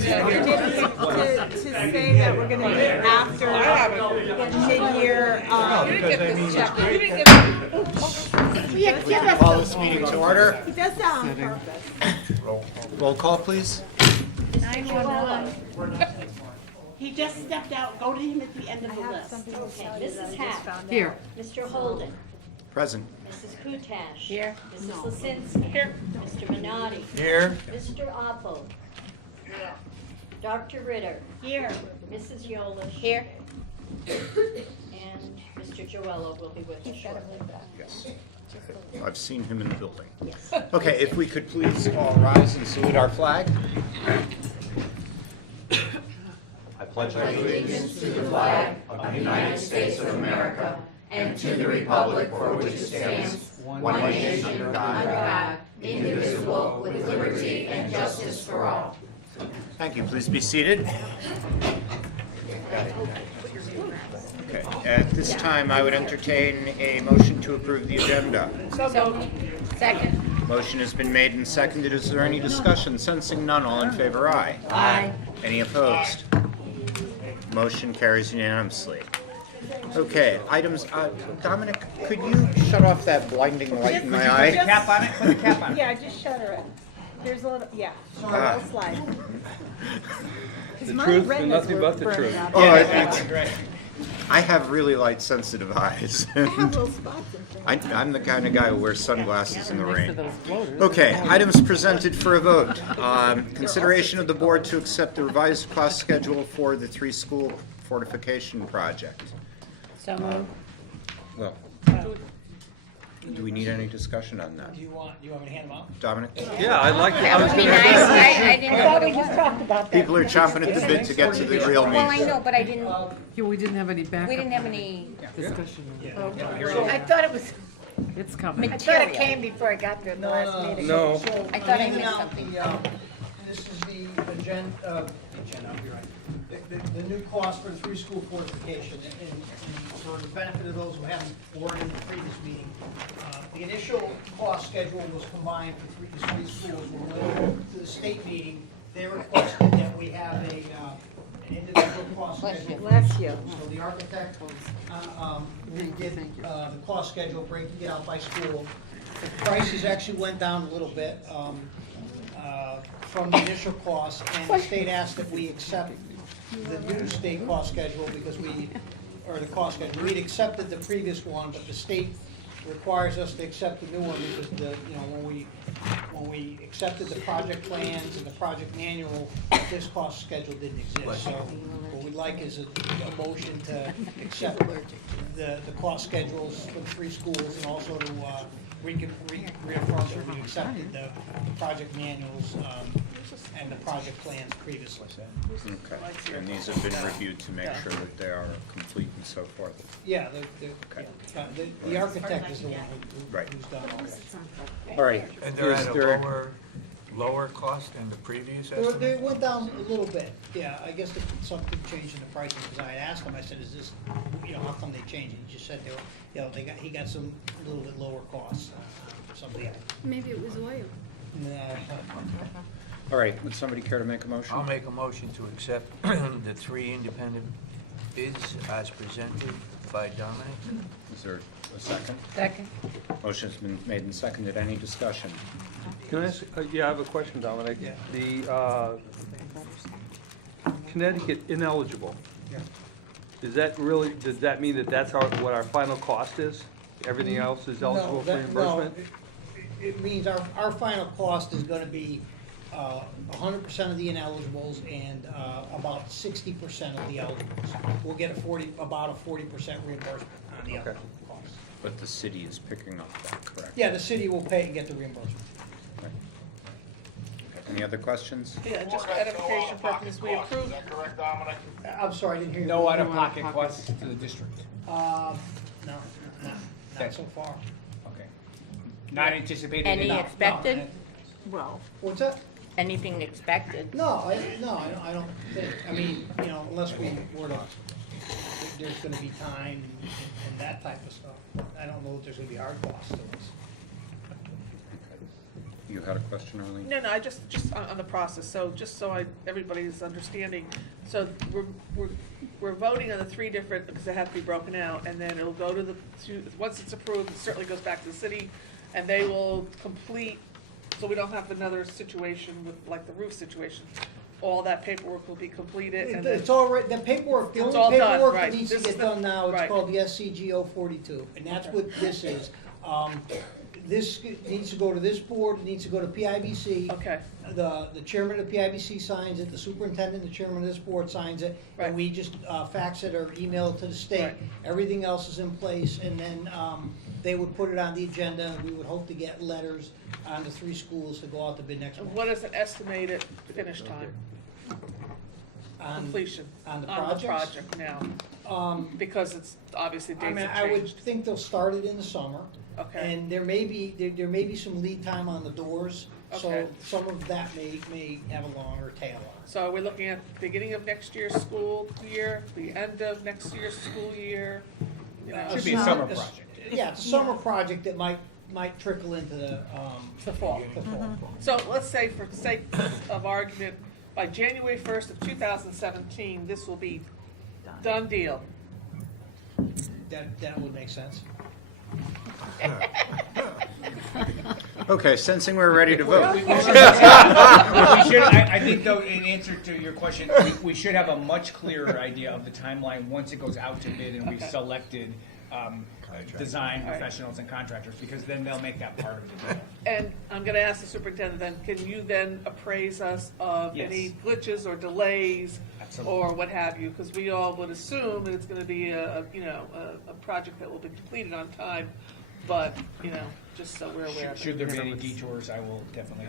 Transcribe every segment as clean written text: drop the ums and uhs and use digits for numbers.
Thank you. To say that we're going to meet after mid-year. Call this meeting to order. He does that on purpose. Roll call, please. 911. He just stepped out. Go to him at the end of the list. Okay, Mrs. Hack. Here. Mr. Holden. Present. Mrs. Kutash. Here. Mrs. Lisinski. Here. Mr. Minotti. Here. Mr. Oppo. Dr. Ritter. Here. Mrs. Yolish. Here. And Mr. Joello will be with us shortly. Yes. I've seen him in the building. Yes. Okay, if we could please all rise and salute our flag. I pledge allegiance to the flag of the United States of America and to the republic for which it stands, one nation under God, indivisible, with liberty and justice for all. Thank you. Please be seated. Okay. At this time, I would entertain a motion to approve the agenda. So, second. Motion has been made and seconded. Is there any discussion? Sensing none, all in favor, aye. Aye. Any opposed? Motion carries unanimously. Okay, items, Dominic, could you shut off that blinding light in my eye? Cap on it? Put a cap on it. Yeah, just shutter it. There's a little, yeah, a little slide. The truth and nothing but the truth. Oh, I have really light sensitive eyes. I have little spots in front. I'm the kind of guy who wears sunglasses in the rain. Okay, items presented for a vote. Consideration of the board to accept the revised cost schedule for the 3-school fortification project. So moved. Well, do we need any discussion on that? Do you want me to hand them out? Dominic? Yeah, I'd like to. That would be nice. I didn't know what it was. Talked about that. People are chomping at the bit to get to the real Well, I meat. know, but I didn't, Yeah, we didn't have any backup. we didn't have any discussion. I thought it was, It's coming. I thought it came before I got there at the last meeting. No. I thought I missed something. This is the agenda, I'll be right. The new cost for the 3-school fortification, and for the benefit of those who haven't weren't in the previous meeting, the initial cost schedule was combined for the three schools. When we went to the state meeting, they requested that we have an individual cost schedule. Bless you. So the architect did the cost schedule, breaking it out by school. The prices actually went down a little bit from the initial cost, and the state asked that we accept the new state cost schedule because the cost schedule. We'd accepted the previous one, but the state requires us to accept the new one because when we accepted the project plans and the project manual, this cost schedule didn't exist. So what we'd like is a motion to accept the cost schedules for the 3 schools, and also to reaffirm that we accepted the project manuals and the project plans previously. Okay, and these have been reviewed to make sure that they are complete and so forth. Yeah, the architect is the one Right. who's done all that. All right. And they're Is at there- a lower cost than the previous They estimate? went down a little bit, yeah, I guess something changed in the pricing, because I had asked him, I said, is this, how come they changed it? He just said they were, he got some, a little bit lower costs, somebody else. Maybe it was oil. Nah. All right, would somebody care to make a motion? I'll make a motion to accept the 3 independent bids as presented by Dominic. Is there a second? Second. Motion's been made and seconded. Any discussion? Can I ask, yeah, I have a question, Dominic. Yeah. The Connecticut ineligible, Yeah. does that mean that that's what our final cost is? Everything else is eligible for reimbursement? No, it means our final cost is gonna be 100% of the ineligibles and about 60% of the eligibles. We'll get about a 40% reimbursement on the eligible costs. But the city is picking up that, correct? Yeah, the city will pay and get the reimbursement. Okay. Any other questions? Yeah, just for edification purposes, we approve. Is that correct, Dominic? I'm sorry, I didn't hear you. No out-of-pocket costs to the district. No, not so far. Okay. Not anticipated. Any enough. expected? Well, What's that? Anything expected? No, I don't think, I mean, unless we were to, there's gonna be time and that type of stuff. I don't know if there's gonna be hard costs to us. You had a question, Arlene? No, I just on the process, so just so everybody's understanding, so we're voting on the three different, because they have to be broken out, and then it'll go to once it's approved, it certainly goes back to the city, and they will complete, so we don't have another situation with, like the roof situation. All that paperwork will be completed, and then, It's already, the paperwork, the It's only all done, paperwork that right. needs to This is get the- done now, it's right. called the SCGO 42, and that's what this is. This needs to go to this board, it needs to go to PIBC. okay, The chairman of PIBC signs it, the superintendent, the chairman of this board signs it, Right. and we just fax it or email it to the state. Right. Everything else is in place, and then they would put it on the agenda, and we would hope to get letters on the 3 schools to go out to bid next and month. what is an estimated finish time, On- completion? on the On projects? the project now, because it's obviously I dates mean, have I would changed. think they'll start it in the summer. Okay, And there may be some lead time on the doors, so Okay. some of that may have a longer tail on it. so we're looking at the beginning of next year's school year, the end of next year's school year, you know. Should be a summer project. Yeah, it's a summer project that might trickle into the fall. the fall. So let's say, for the sake of argument, by January 1st of 2017, this will be done deal. That would make sense. Okay, sensing we're ready to vote. We should, I think though, in answer to your question, we should have a much clearer idea of the timeline once it goes out to bid and we've Okay. selected design professionals and contractors, because then they'll make that part of the deal. And I'm gonna ask the superintendent then, can you then appraise us of Yes. any glitches or delays Absolutely. or what have you? Because we all would assume that it's gonna be a project that will be completed on time, but, just so we're aware of it. Should there be any detours, I will definitely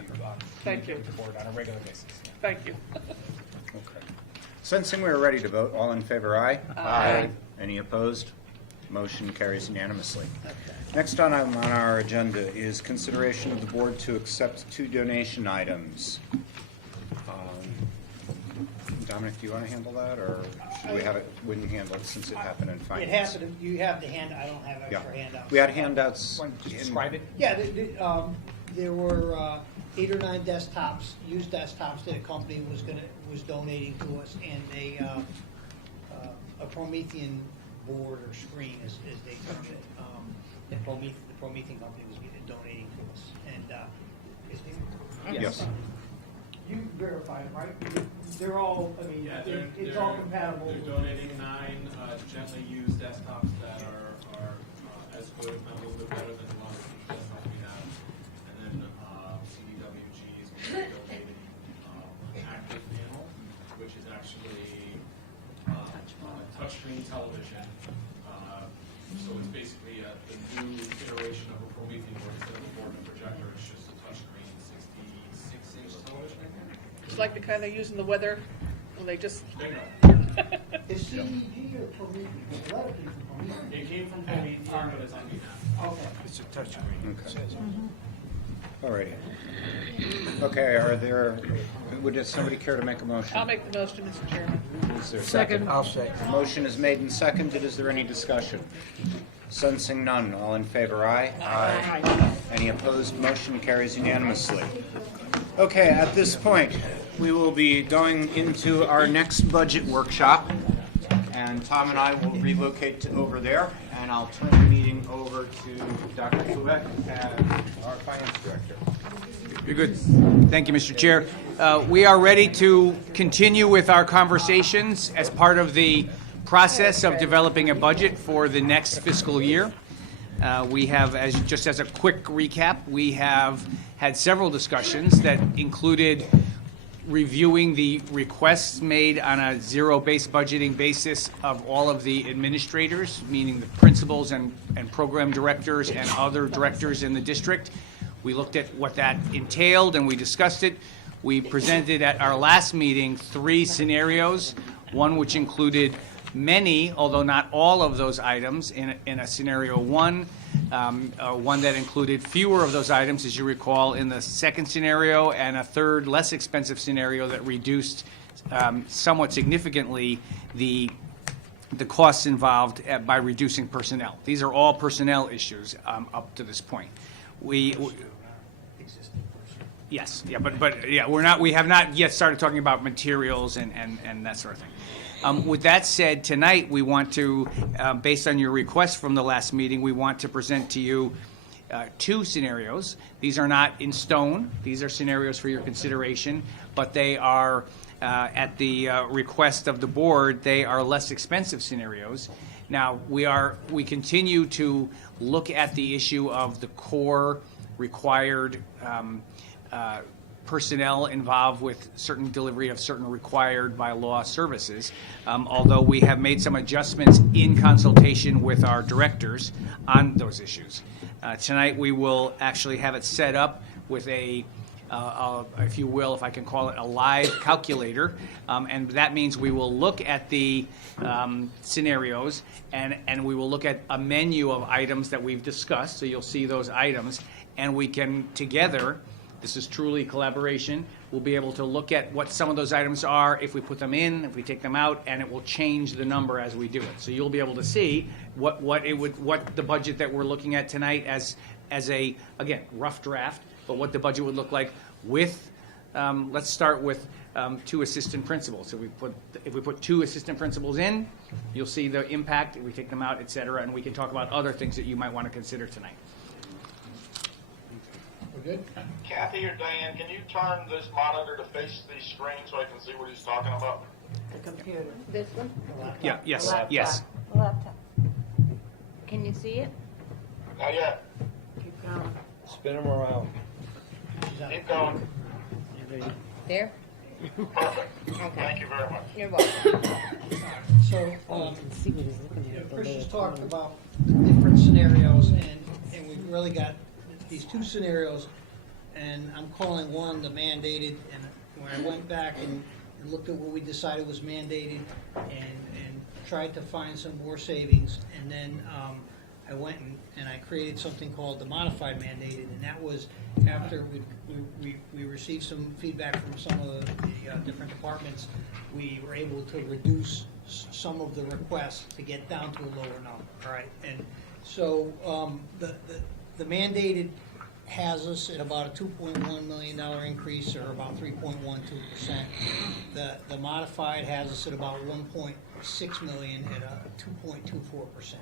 Thank communicate you. with the board on a regular basis. Thank you. Okay. Sensing we're ready to vote, all in favor, aye? Aye. Any opposed? Motion carries unanimously. Next on our agenda is consideration of the board to accept 2 donation items. Dominic, do you want to handle that, or should we have it, wouldn't handle it since it happened in It finance? happened, you have the hand, I don't have Yeah. extra handouts. We had handouts. Want to just in- describe it? Yeah, there were 8 or 9 desktops, used desktops that a company was donating to us, and a Promethean board or screen, as they term it. The Promethean company was donating to us, and Yes. you verified, right? They're all, I mean, it's all compatible. They're donating 9 gently used desktops that are as good, if not a little bit better than the ones desktops we have. And then CDWG is going to be donating an active panel, which is actually a touchscreen television. So it's basically the new iteration of a Promethean board. Instead of a board and projector, it's just a touchscreen 66-inch television. It's like the kind they use in the weather, when they just, Bigger. Is CDG or Promethean? The letter came from Promethean. It came from Promethean, but it's on behalf. Okay. It's a touchscreen. Okay. It says. All righty. Okay, would somebody care to make a motion? I'll make the motion, Mr. Chairman. Is there a second? I'll say. Motion is made and seconded. Is there any discussion? Sensing none. All in favor, aye? Aye. Any opposed? Motion carries unanimously. Okay, at this point, we will be going into our next budget workshop, and Tom and I will relocate to over there, and I'll turn the meeting over to Dr. Fouet, our finance director. You're good. Thank you, Mr. Chair. We are ready to continue with our conversations as part of the process of developing a budget for the next fiscal year. We have, just as a quick recap, we have had several discussions that included reviewing the requests made on a zero-based budgeting basis of all of the administrators, meaning the principals and program directors and other directors in the district. We looked at what that entailed and we discussed it. We presented at our last meeting 3 scenarios, one which included many, although not all of those items in a scenario 1, one that included fewer of those items, as you recall, in the second scenario, and a third, less expensive scenario that reduced somewhat significantly the costs involved by reducing personnel. These are all personnel issues up to this point. Yes, yeah, but yeah, we have not yet started talking about materials and that sort of thing. With that said, tonight we want to, based on your request from the last meeting, we want to present to you two scenarios. These are not in stone. These are scenarios for your consideration, but they are, at the request of the board, they are less expensive scenarios. Now, we continue to look at the issue of the core required personnel involved with certain delivery of certain required by law services, although we have made some adjustments in consultation with our directors on those issues. Tonight we will actually have it set up with a, if you will, if I can call it, a live calculator, and that means we will look at the scenarios and we will look at a menu of items that we've discussed, so you'll see those items, and we can together, this is truly collaboration, we'll be able to look at what some of those items are, if we put them in, if we take them out, and it will change the number as we do it. So you'll be able to see what the budget that we're looking at tonight as a, again, rough draft, but what the budget would look like with, let's start with 2 assistant principals. So if we put 2 assistant principals in, you'll see the impact, if we take them out, et cetera, and we can talk about other things that you might want to consider tonight. Good. Kathy or Diane, can you turn this monitor to face the screen so I can see what he's talking about? The computer. This one? Yeah, yes, Laptop. yes. Laptop. Can you see it? Not yet. Keep going. Spin them around. Keep going. There? Perfect. Okay. Thank you very much. You're welcome. So, Chris has talked about different scenarios, and we've really got these 2 scenarios, and I'm calling one the mandated, and when I went back and looked at what we decided was mandated and tried to find some more savings, and then I went and I created something called the modified mandated, and that was after we received some feedback from some of the different departments. We were able to reduce some of the requests to get down to a lower number, all right? And so the mandated has us at about a $2.1 million increase, or about 3.12%. The modified has us at about 1.6 million at a 2.24%.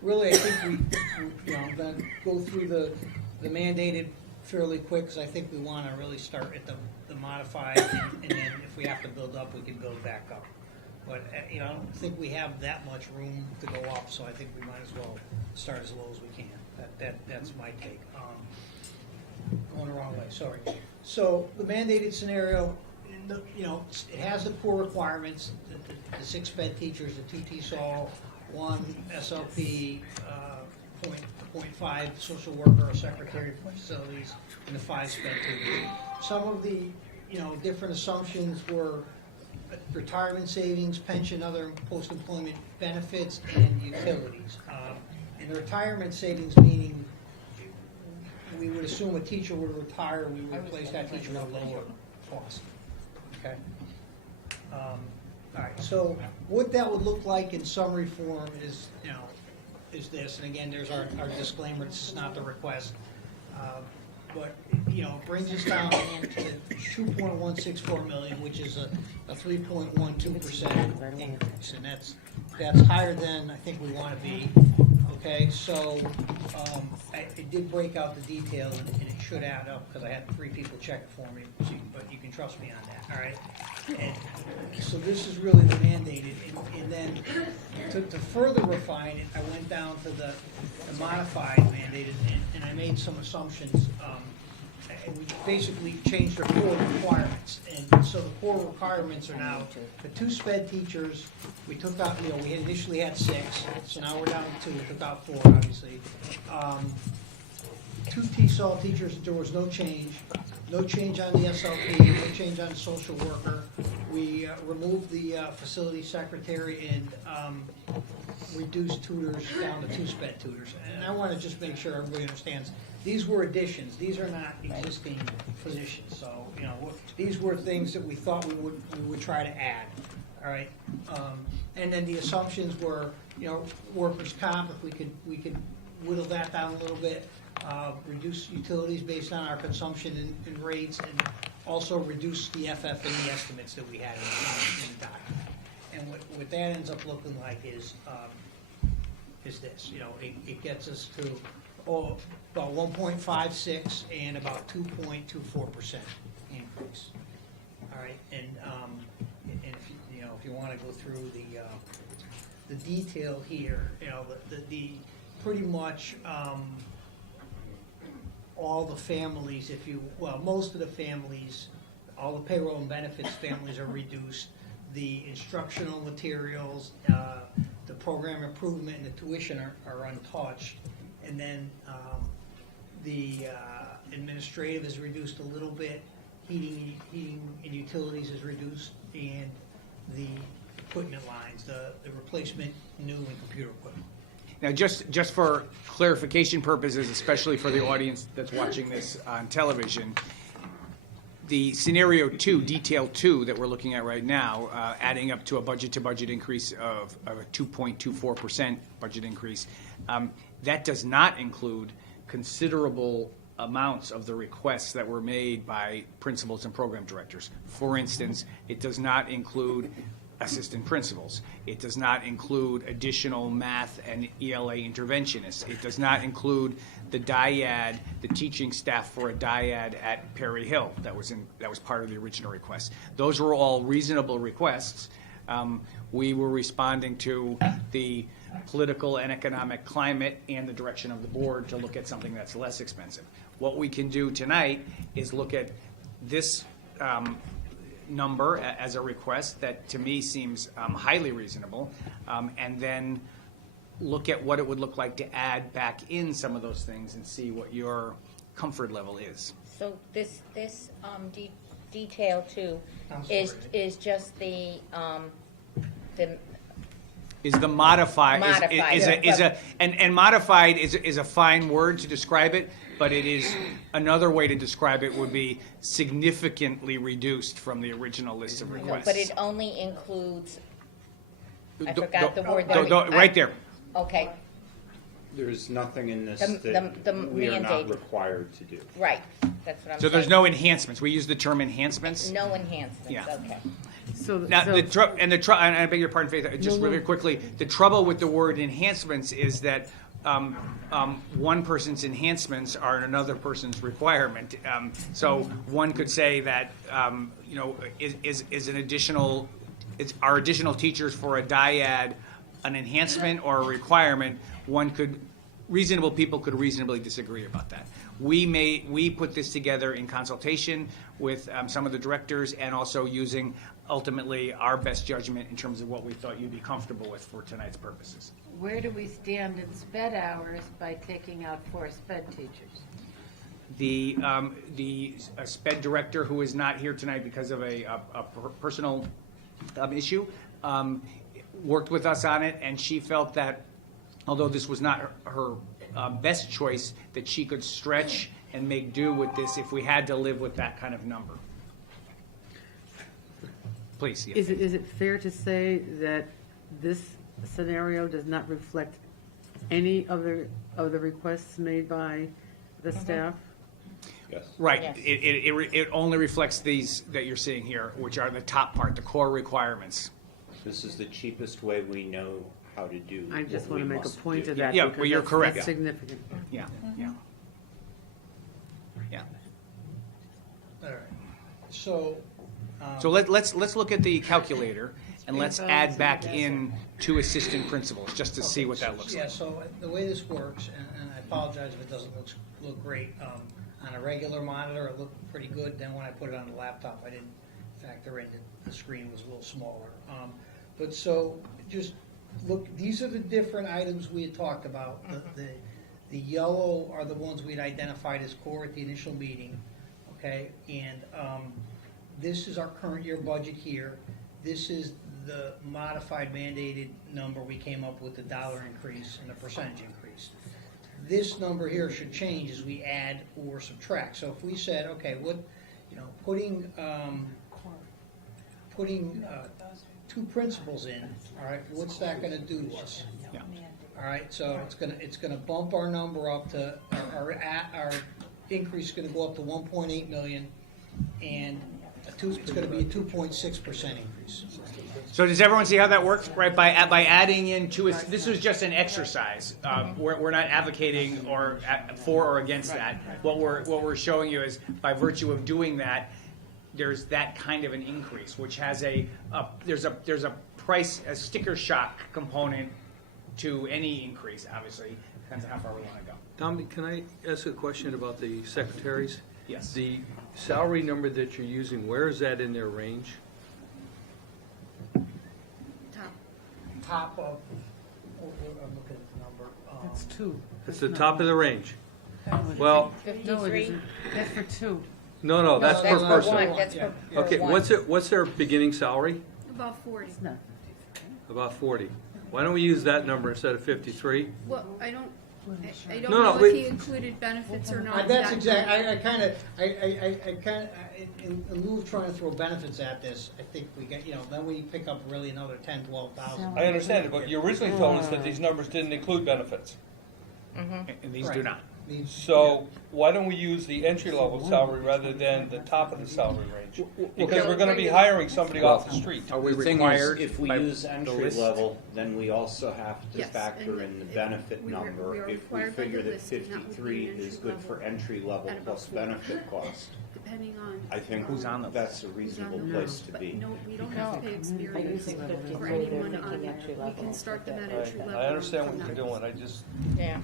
Really, I think I'm going to go through the mandated fairly quick, because I think we want to really start at the modified, and then if we have to build up, we can build back up. But I don't think we have that much room to go up, so I think we might as well start as low as we can. That's my take. Going the wrong way, sorry. So the mandated scenario, it has the core requirements: the 6 sped teachers, the 2 TSOL, 1 SLP, 0.5 social worker or secretary for facilities, and the 5 sped teachers. Some of the different assumptions were retirement savings, pension, other post-employment benefits, and utilities. And the retirement savings meaning we would assume a teacher would retire, we would replace that teacher with a lower cost. Okay? All right, so what that would look like in summary form is, is this, and again, there's our disclaimer, this is not the request. But, it brings us down to 2.164 million, which is a 3.12% increase, and that's higher than I think we want to be. Okay, so I did break out the details, and it should add up, because I had 3 people check it for me, but you can trust me on that, all right? And so this is really the mandated, and then to further refine it, I went down to the modified mandated, and I made some assumptions. And we basically changed our core requirements, and so the core requirements are now the 2 sped teachers. We took out, we had initially had 6, so now we're down to 2. We took out 4, obviously. 2 TSOL teachers, there was no change. No change on the SLP, no change on the social worker. We removed the facility secretary and reduced tutors down to 2 sped tutors. And I want to just make sure everybody understands, these were additions. These are not existing positions. So, these were things that we thought we would try to add. All right. And then the assumptions were, workers' comp, if we could whittle that down a little bit. reduce utilities based on our consumption and rates, and also reduce the FF&E estimates that we had in the document. And what that ends up looking like is this, it gets us to about 1.56 and about 2.24% increase. All right, and if you want to go through the detail here, the pretty much all the families, most of the families, all the payroll and benefits families are reduced. The instructional materials, the program improvement, and the tuition are untouched. And then the administrative is reduced a little bit. Heating and utilities is reduced, and the equipment lines, the replacement, new and computer equipment. Now, just for clarification purposes, especially for the audience that's watching this on television, the scenario 2, detail 2 that we're looking at right now, adding up to a budget-to-budget increase of a 2.24% budget increase, that does not include considerable amounts of the requests that were made by principals and program directors. For instance, it does not include assistant principals. It does not include additional math and ELA interventionists. It does not include the dyad, the teaching staff for a dyad at Perry Hill that was part of the original request. Those were all reasonable requests. We were responding to the political and economic climate and the direction of the board to look at something that's less expensive. What we can do tonight is look at this number as a request that to me seems highly reasonable, and then look at what it would look like to add back in some of those things and see what your comfort level is. So this detail 2 is just the Is the modified Modified. And modified is a fine word to describe it, but it is another way to describe it would be significantly reduced from the original list of requests. But it only includes, I Do- forgot do- the word. right there. Okay, There's nothing in this The- that the we are not mandate. required to do. right, that's what I'm saying. So there's no enhancements. We use the term enhancements. No enhancements, Yeah. okay. Now, and I beg your pardon, Faith, just really quickly, the trouble with the word enhancements is that one person's enhancements are another person's requirement. So one could say that, is an additional, are additional teachers for a dyad an enhancement or a requirement? Reasonable people could reasonably disagree about that. We put this together in consultation with some of the directors and also using ultimately our best judgment in terms of what we thought you'd be comfortable with for tonight's purposes. Where do we stand in sped hours by taking out 4 sped teachers? The SPED director, who is not here tonight because of a personal issue, worked with us on it, and she felt that although this was not her best choice, that she could stretch and make do with this if we had to live with that kind of number. Please. Yeah. Is it fair to say that this scenario does not reflect any of the requests made by the staff? Yes. Right. Yes. It only reflects these that you're seeing here, which are the top part, the core requirements. This is the cheapest way we know how to do. I just what want to we make a must point do. of that. Yeah, because well, you're correct. That's significant. Yeah. All right. So. So let's look at the calculator and let's add back in 2 assistant principals just to see what that looks like. Yeah, so the way this works, and I apologize if it doesn't look great, on a regular monitor it looked pretty good. Then when I put it on the laptop, I didn't factor in that the screen was a little smaller. But so just look, these are the different items we had talked about. The yellow are the ones we'd identified as core at the initial meeting, okay? And this is our current year budget here. This is the modified mandated number we came up with, the dollar increase and the percentage increase. This number here should change as we add or subtract. So if we said, okay, putting 2 principals in, all right, what's that going to do to us? Yeah. All right, so it's gonna bump our number up to, our increase is gonna go up to 1.8 million, and it's gonna be a 2.6% increase. So does everyone see how that works, right? By adding in this was just an exercise. We're not advocating for or against that. What we're showing you is by virtue of doing that, there's that kind of an increase, which has there's a price, a sticker shock component to any increase. Obviously, depends on how far we want to go. Dominic, can I ask a question about the secretaries? Yes. The salary number that you're using, where is that in their range? Top of, I'm looking at the number. That's two. It's the top of the range. Well, No, it 53? isn't. That's for two. no, that's per That's for person. one, that's for Okay, one. what's their beginning salary? About 40. It's not. About 40. Why don't we use that number instead of 53? Well, I don't No, know no, if he included benefits or not. That's exact, I kind of, in lieu of trying to throw benefits at this, I think we get, then we pick up really another 10, 12,000. I understand it, but you originally told us that these numbers didn't include benefits. And these do not. So why don't we use the entry-level salary rather than the top of the salary range? Because we're going to be hiring somebody off the street. Are we The thing required? is, if we by use the entry list? level, then we also have to Yes, factor and in the if benefit we are number. If we required by the figure that list, and that would be 53 an is entry good level for entry level at about plus 40. benefit cost, Depending on. I think Who's on the that's a who's on reasonable the place list. to But be. no, we don't have to pay experience using 53, for they're anyone on thinking there. entry We level. can start them at entry level. I understand what from you're that. doing, I just, Yeah.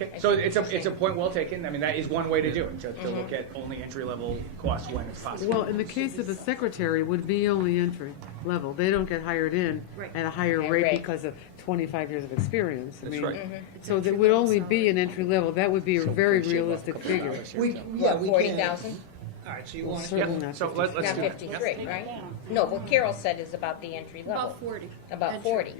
Okay, so it's a point well taken. I mean, that is one way to do it, to look at only entry-level costs when it's possible. Well, in the case of the secretary, it would be only entry level. They don't get hired in Right. at a higher Higher rate rate. because of 25 years of experience. I that's mean, right. So that would only be an entry level. That would be a very realistic figure. We What, can. 40,000? All right, so you want to, Certainly Yep, not so 50. let's Not do it. 53, right? No, what Carol said is about the entry level. About 40. About Entry. 40.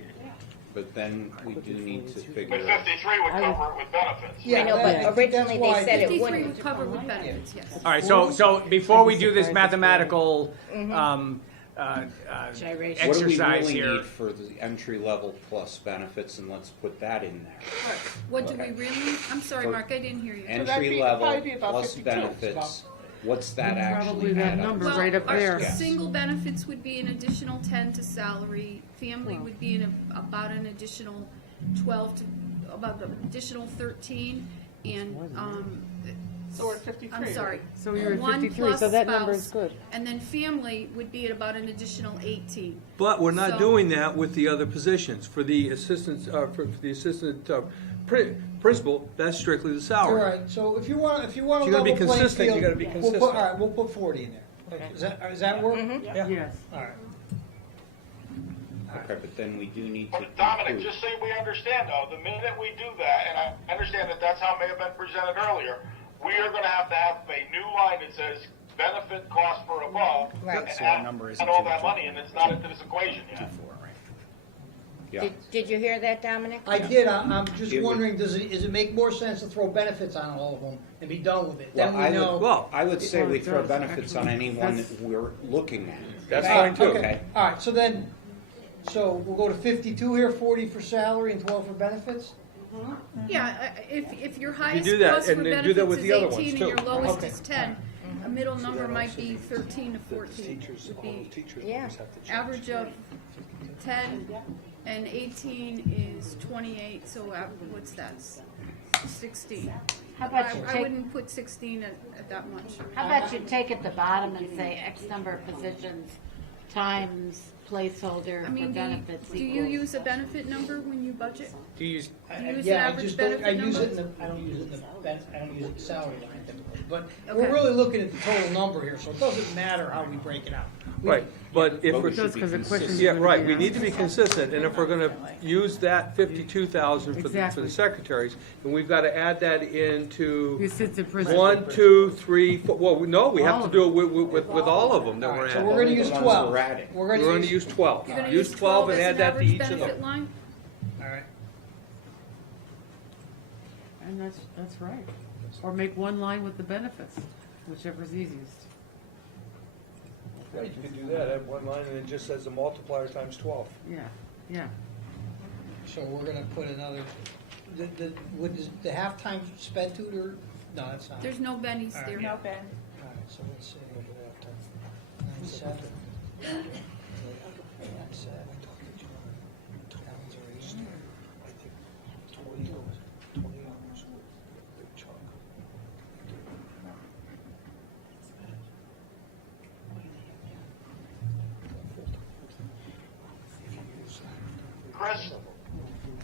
But then we do need to But figure, 53 would cover it with benefits. I know, that's but originally they why- said it 53 wouldn't. would cover with benefits, yes. All right, so before we do this mathematical Gyration. what do we exercise really here, need for the entry level plus benefits, and let's put that in there. What do we really, I'm sorry, Mark, I didn't hear you. that'd Entry be- level probably be about plus 52. benefits, what's that Probably actually that add up? number to? Well, right up our there. single benefits would be an additional 10 to salary, family would be about an additional 12 to, about the additional 13, and, So we're at 53. I'm sorry. So you're at one 53, plus so that number is spouse, good. And then family would be at about an additional 18. But we're not So- doing that with the other positions. For the assistant, principal, that's strictly the all salary. right, so if you want to You gotta be level playing consistent, you field, gotta be All consistent. right, we'll put 40 in there. Does that work? Yes. All right. Okay, but then we do need to But Dominic, include. just so we understand though, the minute we do that, and I understand that that's how it may have been presented earlier, we are gonna have a new line that says benefit cost for above. Right. And So our number is add all that money, and it's not into this equation yet. 4, right? Yeah. Did you hear that, Dominic? I did, I'm just It would- wondering, does it make more sense to throw benefits on all of them and be done with it? Then Well, we know. Well, I would say we throw does, benefits on actually. anyone That's- that we're looking at. That's Right. fine too. Okay, all right, so we'll go to 52 here, 40 for salary and 12 for benefits? Yeah, if your highest do that, cost for and then do that benefits with is the other 18 ones, and too. your lowest Okay. is 10, a middle number might be 13 to 14. Would be Yeah. average of 10 and 18 is 28, so what's that? 16. How about you I take, wouldn't put 16 at that much. how about you take at the bottom and say X number of positions times placeholder I for mean, benefits do you equals. use a benefit number when you budget? Do you use, Do you use an Yeah, I average just don't, benefit I use number? it in the, I don't use it in the, I don't use it in the salary line typically. But Okay. we're really looking at the total number here, so it doesn't matter how we break it out. Right, but if But we're, we should be because the question- consistent. yeah, right, we need to be consistent, and if we're gonna use that 52,000 for Exactly. the secretaries, then we've gotta add that The into assistant principal. 1, 2, 3, 4, well, no, we have All to of do it with all of them that All we're right, so adding. we're gonna Only the use ones 12. we're adding. We're We're gonna gonna use 12. You're gonna Use 12 and as add an that to average each of benefit them. line? All right. And that's right. Or make one line with the benefits, whichever's easiest. Yeah, you could do that, add one line and it just says the multiplier times 12. Yeah, yeah. So we're gonna put another, would the halftime sped tutor, no, that's not. There's no bennies there. No, Ben. All right, so let's see, what do we have to, 9/7. 9/7. Towns are Easter. I think 20 hours. Big chunk. Chris?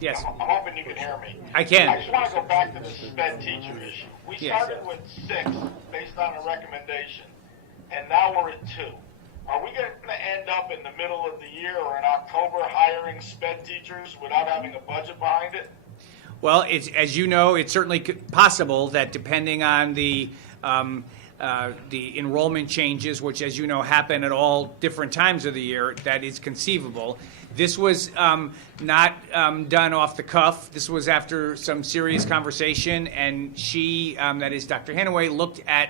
Yes. I'm hoping you can hear me. I can. I just want to go back to the sped teacher issue. We Yes. started with 6 based on a recommendation, and now we're at 2. Are we going to end up in the middle of the year or in October hiring sped teachers without having a budget behind it? Well, it's, as you know, it's certainly possible that depending on the enrollment changes, which, as you know, happen at all different times of the year, that is conceivable. This was not done off the cuff. This was after some serious conversation, and she, that is Dr. Hanaway, looked at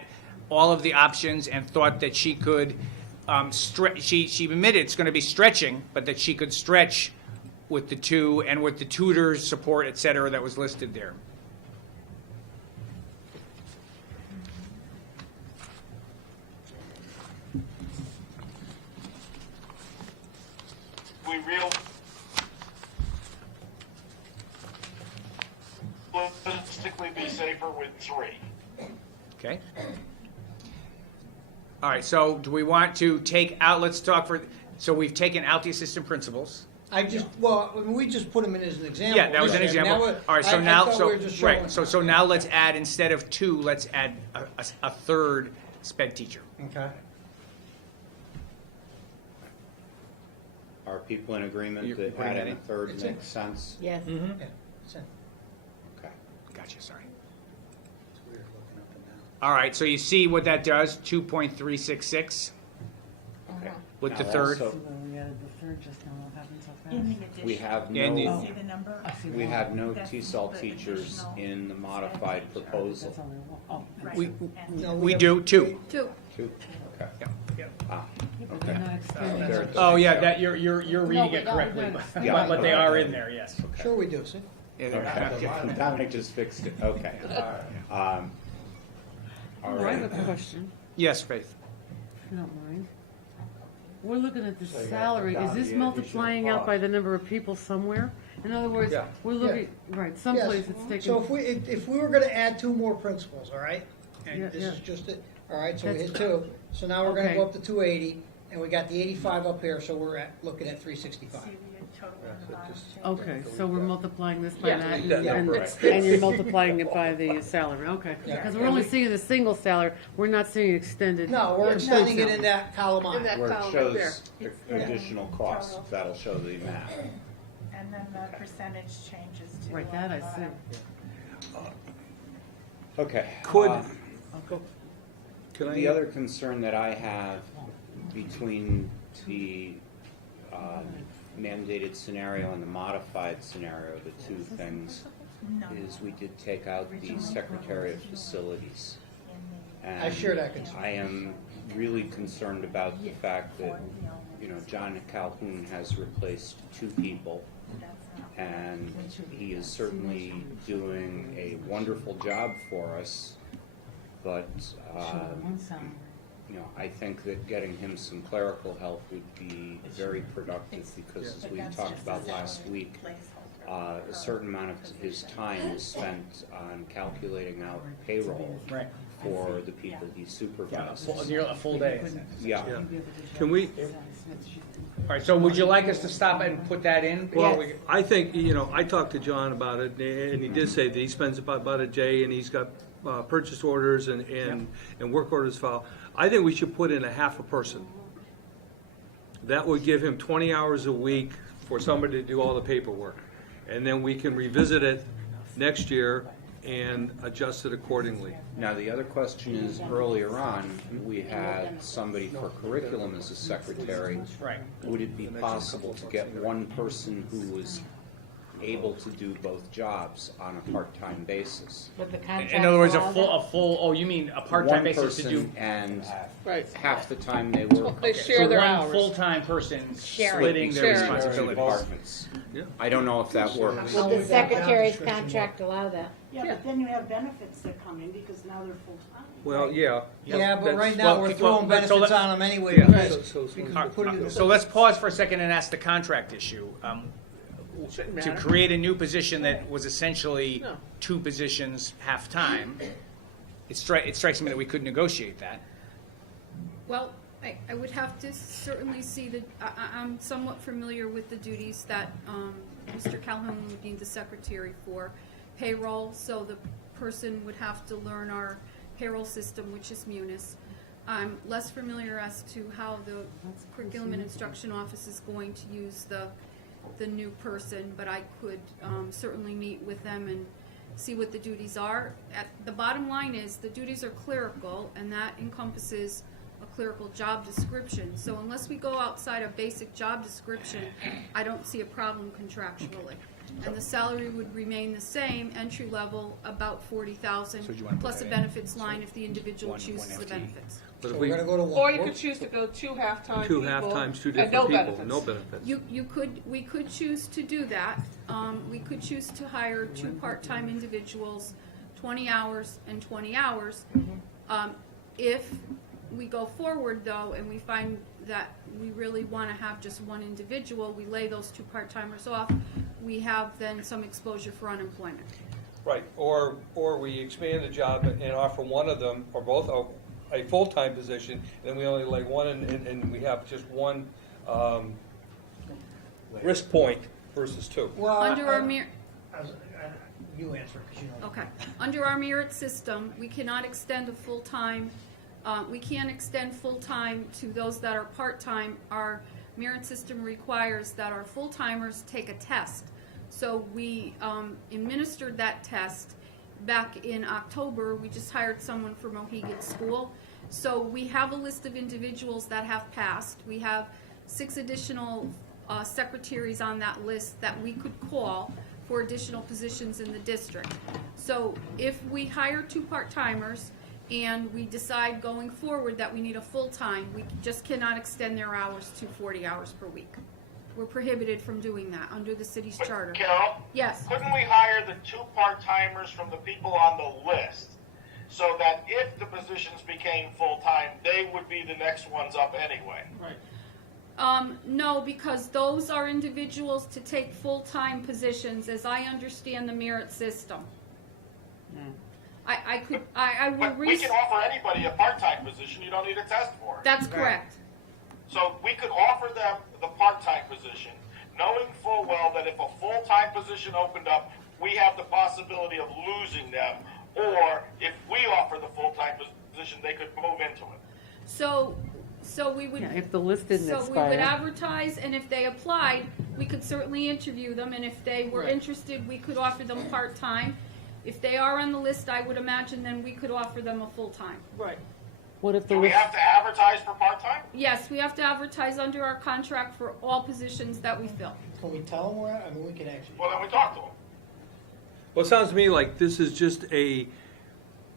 all of the options and thought that she could she admitted it's going to be stretching, but that she could stretch with the 2 and with the tutors, support, et cetera, that was listed there. We realistically be safer with 3. Okay. All right, so do we want to take out, let's talk for, so we've taken out the assistant principals. I mean, we just put them in as an example. Yeah, that was an example. All right, so now, right, so now let's add, instead of 2, let's add a third sped teacher. Okay. Are people in agreement You're that putting adding it a in? third It's in. makes sense? Yes. Yeah, it's in. Okay. Gotcha, sorry. It's weird looking up and down. All right, so you see what that does, 2.366 Okay. with the Now third. also, We added the third just now, what happened so fast? In the addition. we have And the- no, See the number? we have no That's TESOL the teachers additional in the modified proposal. That's only one. Oh, right. We, No, we have- do, 2. 2. 2? Okay. Yeah. Ah, But they're okay. not extending There it. it Oh, does. yeah, that, you're reading we it don't correctly, do it. Yeah. but they are in there, yes. Sure we do, see? Yeah, they're- Okay. Dominic just fixed it, okay. All I right. have a question, Yes, Faith. if you don't mind. We're looking at the salary, is this multiplying out by the number of people somewhere? In other words, Yeah. we're looking, right, Yes. someplace it's taking. So if we were gonna add 2 more principals, all right? Yeah, And this yeah. is just it, all right, so we That's- hit 2. So now we're gonna Okay. go up to 280, and we got the 85 up here, so we're looking at 365. See the total on the bottom. Okay, so we're multiplying this by Yeah. that, Delete that number, right. and you're multiplying it by the salary, okay. Yeah. Because we're only seeing the single salary, we're not seeing extended. No, we're Yeah, extending it salary. in that column In on. that Where it column right there. shows additional costs, that'll show the map. And then the percentage changes to. Right, that I see. Okay. Could, The other concern that I have between the mandated scenario and the modified scenario, the 2 things, is we did take out the Secretary of Facilities. And I share that concern. I am really concerned about the fact that, John Calhoun has replaced 2 people, and he is certainly doing a wonderful job for us, but I think that getting him some clerical help would be very productive, because as we talked about last week, a certain amount of his time is spent on calculating out payroll Right. for the people he supervises. A full day. Yeah. can we, All right, so would you like us to stop and put that in? well, I think, I talked to John about it, and he did say that he spends about a day, and he's got purchase orders and work orders filed. I think we should put in a half a person. That would give him 20 hours a week for somebody to do all the paperwork. And then we can revisit it next year and adjust it accordingly. Now, the other question is, earlier on, we had somebody for curriculum as a secretary. Right. Would it be possible to get one person who was able to do both jobs on a part-time basis. But the contract. In other words, allows it? oh, you mean a part-time One basis to do? person and Right. half the time they work. They share So their one hours. full-time person Sharing. splitting their Sharing. responsibilities. Departments. Yeah. I don't know if that works. Would the secretary's contract allow that? Yeah, but then you have benefits that come in because now they're full-time. Well, yeah. Yeah, but That's- right now, well, we're well, throwing but so benefits let- on them anyway. Yeah, because so we put it in the- So let's pause for a second and ask the contract issue. Shouldn't To matter. create a new position that was essentially No. 2 positions, half-time, it strikes me that we could negotiate that. Well, I would have to certainly see I'm somewhat familiar with the duties that Mr. Calhoun would need the secretary for payroll, so the person would have to learn our payroll system, which is Munis. I'm less familiar as to how the curriculum and instruction office is going to use the new person, but I could certainly meet with them and see what the duties are. The bottom line is the duties are clerical, and that encompasses a clerical job description. So unless we go outside a basic job description, I don't see a problem contractually. And the salary would remain the same, entry level about 40,000, So do you wanna put plus a that in? benefits line if the individual One chooses the FTE. benefits. But So if we're we, gonna go to one. Or you could choose to go 2 half-time two people half-times, 2 and different no people, benefits. no benefits. We could choose to do that. We could choose to hire 2 part-time individuals, 20 hours and 20 hours. If we go forward though, and we find that we really want to have just one individual, we lay those 2 part-timers off, we have then some exposure for unemployment. Right, or we expand the job and offer one of them, or both, a full-time position, and we only lay one, and we have just one risk point versus 2. Well, Under our you answer, because you know. Okay. Under our merit system, we cannot extend a full-time, we can't extend full-time to those that are part-time. Our merit system requires that our full-timers take a test. So we administered that test back in October. We just hired someone from Mohegan School. So we have a list of individuals that have passed. We have 6 additional secretaries on that list that we could call for additional positions in the district. So if we hire 2 part-timers and we decide going forward that we need a full-time, we just cannot extend their hours to 40 hours per week. We're prohibited from doing that under the city's charter. Carol? Yes. Couldn't we hire the 2 part-timers from the people on the list so that if the positions became full-time, they would be the next ones up anyway? Right. No, because those are individuals to take full-time positions, as I understand the merit system. I will But we can offer anybody a part-time position. You don't need a test for it. That's correct. So we could offer them the part-time position, knowing full well that if a full-time position opened up, we have the possibility of losing them. Or if we offer the full-time position, they could move into it. So we would. Yeah, if the list didn't So we expire. would advertise, and if they applied, we could certainly interview them, and if they were interested, we could offer them part-time. If they are on the list, I would imagine then we could offer them a full-time. Right. What if the Do we list, have to advertise for part-time? Yes, we have to advertise under our contract for all positions that we fill. Can we tell them where? I mean, we can actually. Well, then we talk to them. Well, it sounds to me like this is just a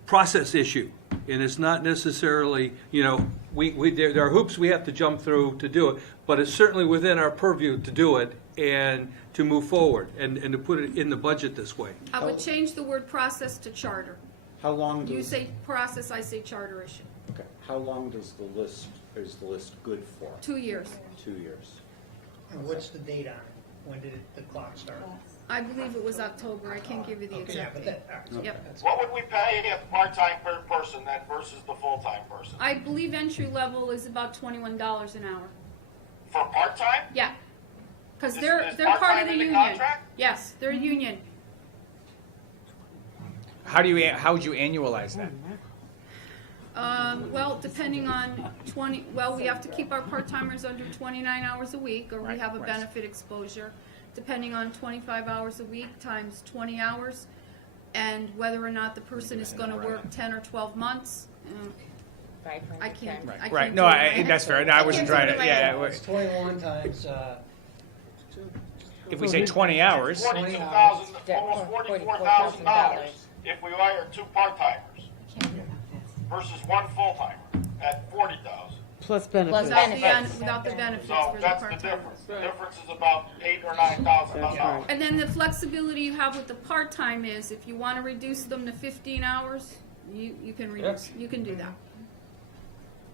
process issue, and it's not necessarily, there are hoops we have to jump through to do it, but it's certainly within our purview to do it and to move forward and to put it in the budget this way. I would change the word process to charter. How long You does, say process, I say charter issue. okay, how long does is the list good for? 2 years. 2 years. And what's the date on it? When did the clock start? I believe it was October. I can't give you the Okay, yeah, exact but date. that, Yep. What would we pay a part-time person then versus the full-time person? I believe entry level is about $21 an hour. For part-time? Yeah. Because Is- they're is part part-time of the in the union. contract? Yes, they're a union. How would you annualize that? Well, depending on we have to keep our part-timers under 29 hours a week, or we Right, have a right. benefit exposure. Depending on 25 hours a week times 20 hours, and whether or not the person is going to work 10 or 12 months. I can't. I can't Right, do no, it. that's fair. No, I wasn't trying to, can't do it yeah. right it's 21 times, if we say 20 hours, $42,000, almost $44,000 if we hire 2 part-timers versus 1 full-timer at $40,000. Plus benefits. Without the benefits So for the that's the part-time. difference. The difference is about $8,000 or $9,000. And then the flexibility you have with the part-time is if you want to reduce them to 15 hours, you can reduce, you can do that.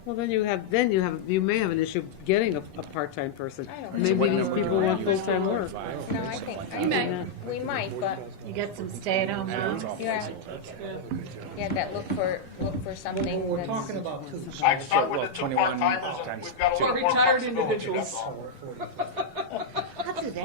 Well, then you may have an issue getting a part-time person. I don't Maybe know. these people want full-time work. No, I think, You may. we might, but, You get some stay-at-home moms. yeah. Yeah, that look for something We're that's. talking about 2. I'd start with the 2 21 part-timers and times we've got a two. little more Retired flexibility, individuals. that's all.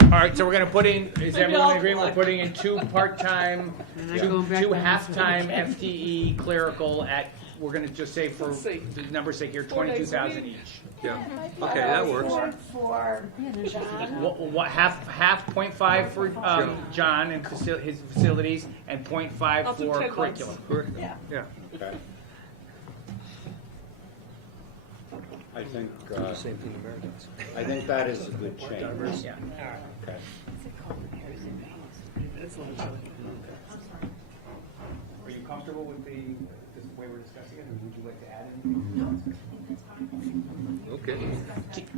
all right, so we're going to put in, is everyone in agreement, we're putting in 2 part-time, And two going back to- half-time FTE clerical at, we're going to just say for Let's see. the number's sake here, 4 days a 22,000 week. each. Yeah, okay, that works. For John. What, half 0.5 for John and his facilities, and 0.5 I'll do for 10 bucks. curriculum. Yeah. Yeah. Okay. I think, Same thing Americans. I think that is a good change. Yeah. Okay. Are you comfortable with the way we're discussing it, or would you like to add anything? Okay.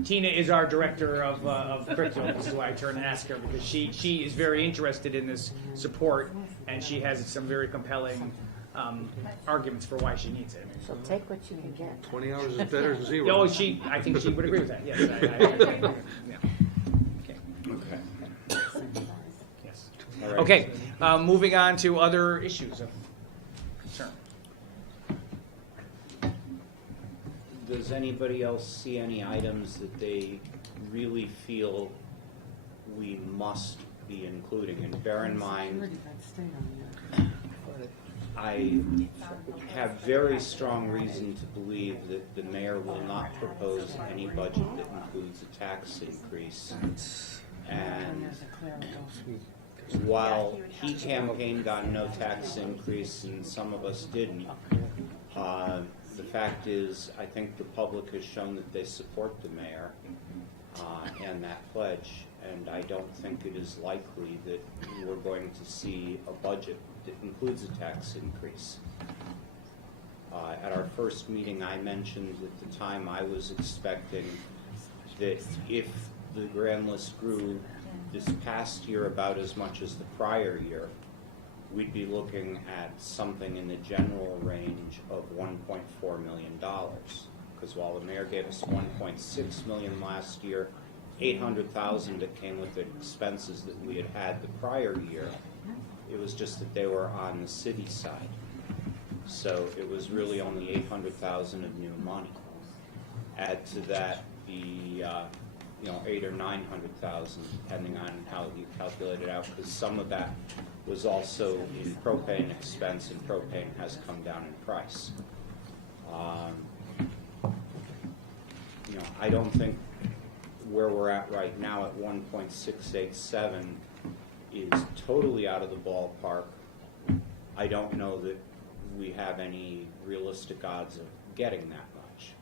Tina is our director of curriculum. This is why I turn and ask her, because she is very interested in this support, and she has some very compelling arguments for why she needs it. She'll take what you can get. 20 hours is better than 0. Oh, I think she would agree with that. Yes. Yeah. Okay. Yes. All right. Okay. Moving on to other issues of concern. Does anybody else see any items that they really feel we must be including? And bear in mind, I have very strong reason to believe that the mayor will not propose any budget that includes a tax increase. And while he campaigned on no tax increase and some of us didn't, the fact is, I think the public has shown that they support the mayor and that pledge, and I don't think it is likely that we're going to see a budget that includes a tax increase. At our first meeting, I mentioned at the time I was expecting that if the grand list grew this past year about as much as the prior year, we'd be looking at something in the general range of $1.4 million. Because while the mayor gave us $1.6 million last year, $800,000 that came with the expenses that we had had the prior year, it was just that they were on the city side. So it was really only $800,000 of new money. Add to that the $800,000 or $900,000, depending on how you calculate it out, because some of that was also in propane expense, and propane has come down in price. I don't think where we're at right now at 1.687 is totally out of the ballpark. I don't know that we have any realistic odds of getting that much.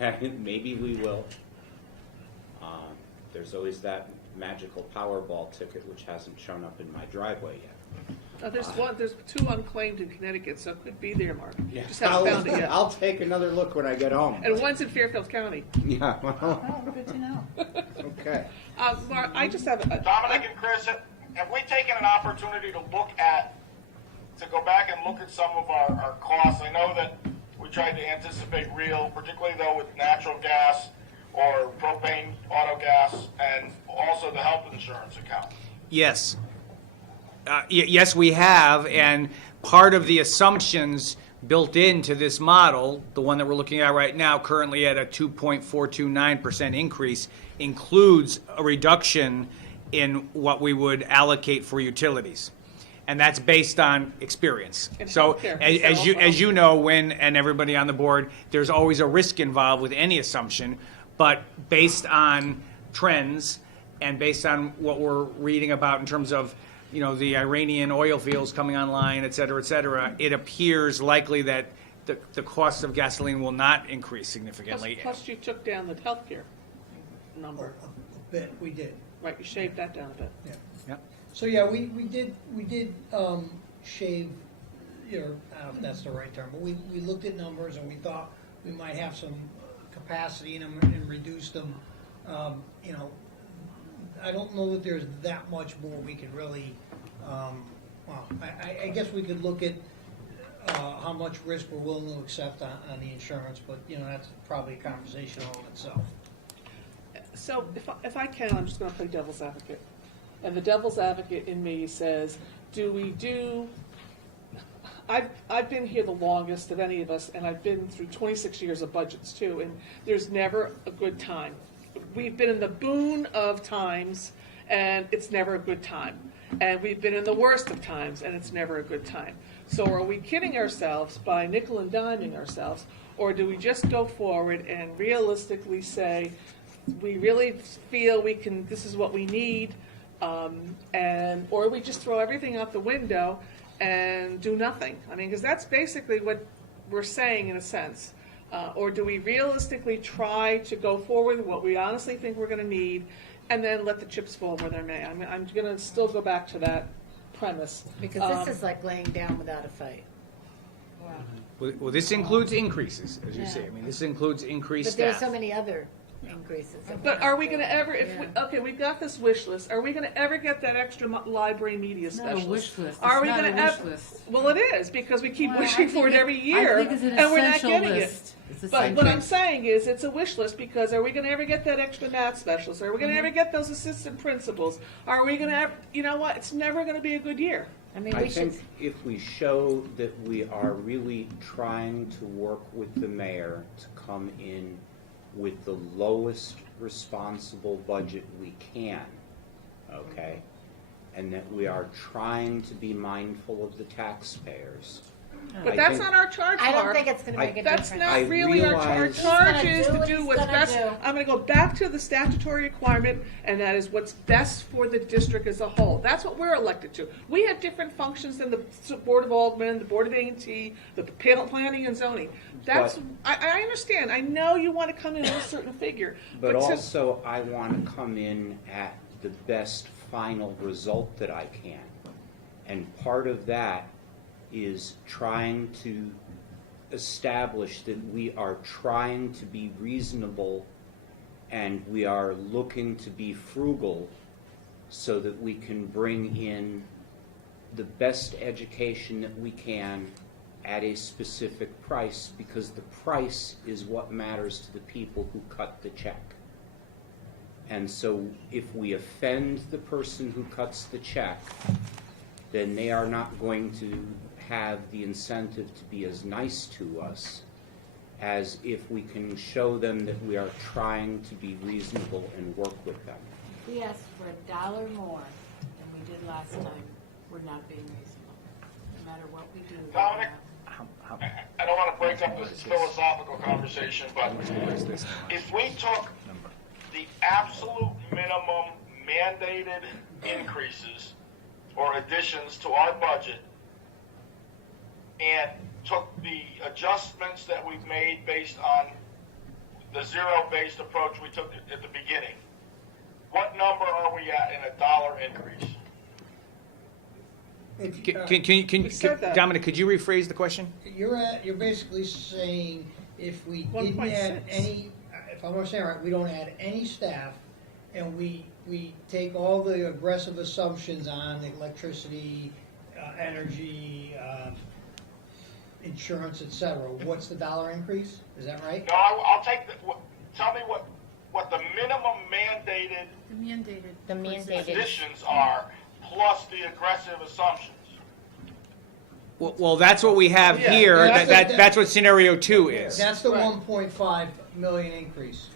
Okay, maybe we will. There's always that magical Powerball ticket which hasn't shown up in my driveway yet. There's 2 unclaimed in Connecticut, so it could be there, Mark. Yeah. Just haven't found it yet. I'll take another look when I get home. And one's in Fairfield County. Yeah. Oh, good to know. Okay. Mark, I just have Dominic and Chris, have we taken an opportunity to go back and look at some of our costs? I know that we tried to anticipate real, particularly though with natural gas or propane, auto gas, and also the health insurance account. Yes. Yes, we have, and part of the assumptions built into this model, the one that we're looking at right now, currently at a 2.429% increase, includes a reduction in what we would allocate for utilities. And that's based on experience. And So healthcare. as you know, and everybody on the board, there's always a risk involved with any assumption, but based on trends and based on what we're reading about in terms of the Iranian oil fields coming online, et cetera, it appears likely that the cost of gasoline will not increase significantly. Plus you took down the healthcare number. bit, we did. Right, you shaved that down a bit. Yeah. Yep. So, yeah, we did shave, I don't know if that's the right term, but we looked at numbers and we thought we might have some capacity in them and reduced them. You know, I don't know that there's that much more we could really, well, I guess we could look at how much risk we're willing to accept on the insurance, but, you know, that's probably a conversation all in itself. So if I can, I'm just going to play devil's advocate. And the devil's advocate in me says, I've been here the longest of any of us, and I've been through 26 years of budgets too, and there's never a good time. We've been in the boon of times, and it's never a good time. And we've been in the worst of times, and it's never a good time. So are we kidding ourselves by nickel and diming ourselves, or do we just go forward and realistically say, we really feel we can, this is what we need, or we just throw everything out the window and do nothing? I mean, because that's basically what we're saying in a sense. Or do we realistically try to go forward with what we honestly think we're going to need, and then let the chips fall where they may? I mean, I'm going to still go back to that premise. Because this is like laying down without a fight. Well, this includes increases, as you Yeah. say. I mean, this includes increased But there's staff. so many other increases. that But we're are not we going to doing. ever, we've got this wish list, are we going to ever get that extra library media It's not a specialist? wish list. Are It's we not going a to wish ever? list. Well, it is, because we keep Well, wishing I for think it every I year, think it's an and we're not essential getting list. it. It's But what essential. I'm saying is, it's a wish list, because are we going to ever get that extra math specialist? Are we going to ever get those assistant principals? Are we going to ever, you know what, it's never going to be a good year. I mean, I we should, think if we show that we are really trying to work with the mayor to come in with the lowest responsible budget we can, okay, and that we are trying to be mindful of the taxpayers. But that's not our charge, I don't Mark. think it's going to make a That's difference. not really our charge. He's Charge gonna is do to what do he's what's gonna best. do. I'm going to go back to the statutory requirement, and that is what's best for the district as a whole. That's what we're elected to. We have different functions than the Board of Aldermen, the Board of A&T, the panel planning and zoning. That's, I understand. I know you want to come in with a certain figure. But to- also, I want to come in at the best final result that I can. And part of that is trying to establish that we are trying to be reasonable and we are looking to be frugal so that we can bring in the best education that we can at a specific price, because the price is what matters to the people who cut the check. And so if we offend the person who cuts the check, then they are not going to have the incentive to be as nice to us as if we can show them that we are trying to be reasonable and work with them. If we asked for $1 more than we did last time, we're not being reasonable, no matter what we do. Dominic, I don't want to break up this philosophical conversation, but if we took the absolute minimum mandated increases or additions to our budget and took the adjustments that we've made based on the zero-based approach we took at the beginning, what number are we at in a dollar increase? Dominic, could you rephrase the question? You're basically saying if we didn't add 1.6. any, if I'm understanding right, we don't add any staff, and we take all the aggressive assumptions on electricity, energy, insurance, etc. What's the dollar increase? Is that right? No, I'll take the, tell me what the minimum mandated The mandated. additions are, plus the aggressive assumptions. Well, that's what we have Yeah, here. that's That's what scenario 2 is, That's the 1.5 million increase.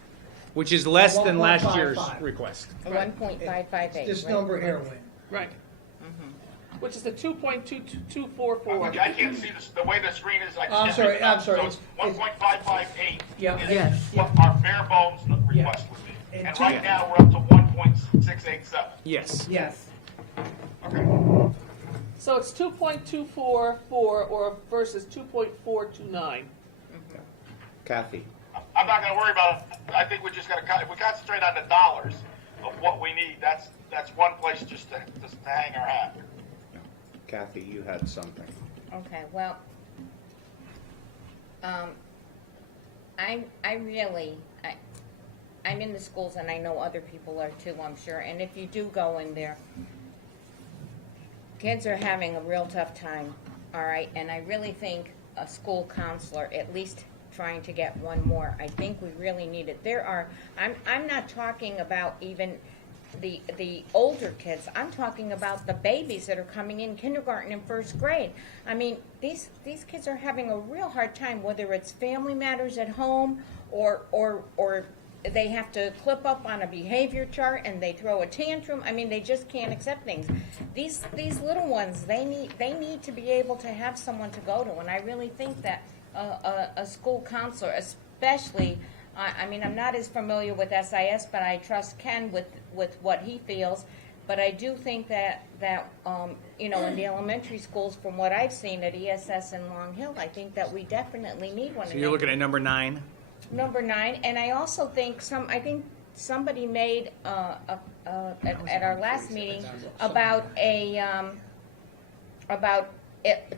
which is less than last year's 1.55. request. 1.558. This right? number here, Wayne. Right. Which is the 2.2244. I can't see this, the way the screen is. I I'm can't sorry, pick it up. I'm sorry. So it's 1.558 Yeah. is Yes. what our bare bones request would be. And And two- right now, we're up to 1.687. Yes. Yes. So it's 2.244 or versus 2.429. Kathy? I'm not going to worry about it. I think we just got to, if we concentrate on the dollars of me, that's one place just to hang our hat. Kathy, you had something. Okay, well, I'm in the schools and I know other people are too, I'm sure, and if you do go in there, kids are having a real tough time, all right, and I really think a school counselor, at least trying to get one more, I think we really need it. I'm not talking about even the older kids, I'm talking about the babies that are coming in kindergarten and first grade. I mean, these kids are having a real hard time, whether it's family matters at home or they have to clip up on a behavior chart and they throw a tantrum. I mean, they just can't accept things. These little ones, they need to be able to have someone to go to, and I really think that a school counselor, especially, I mean, I'm not as familiar with SIS, but I trust Ken with what he feels. But I do think that you know, in the elementary schools, from what I've seen at ESS and Long Hill, I think that we definitely need one. So you're looking at number 9? Number 9, and I also think somebody made at our last meeting about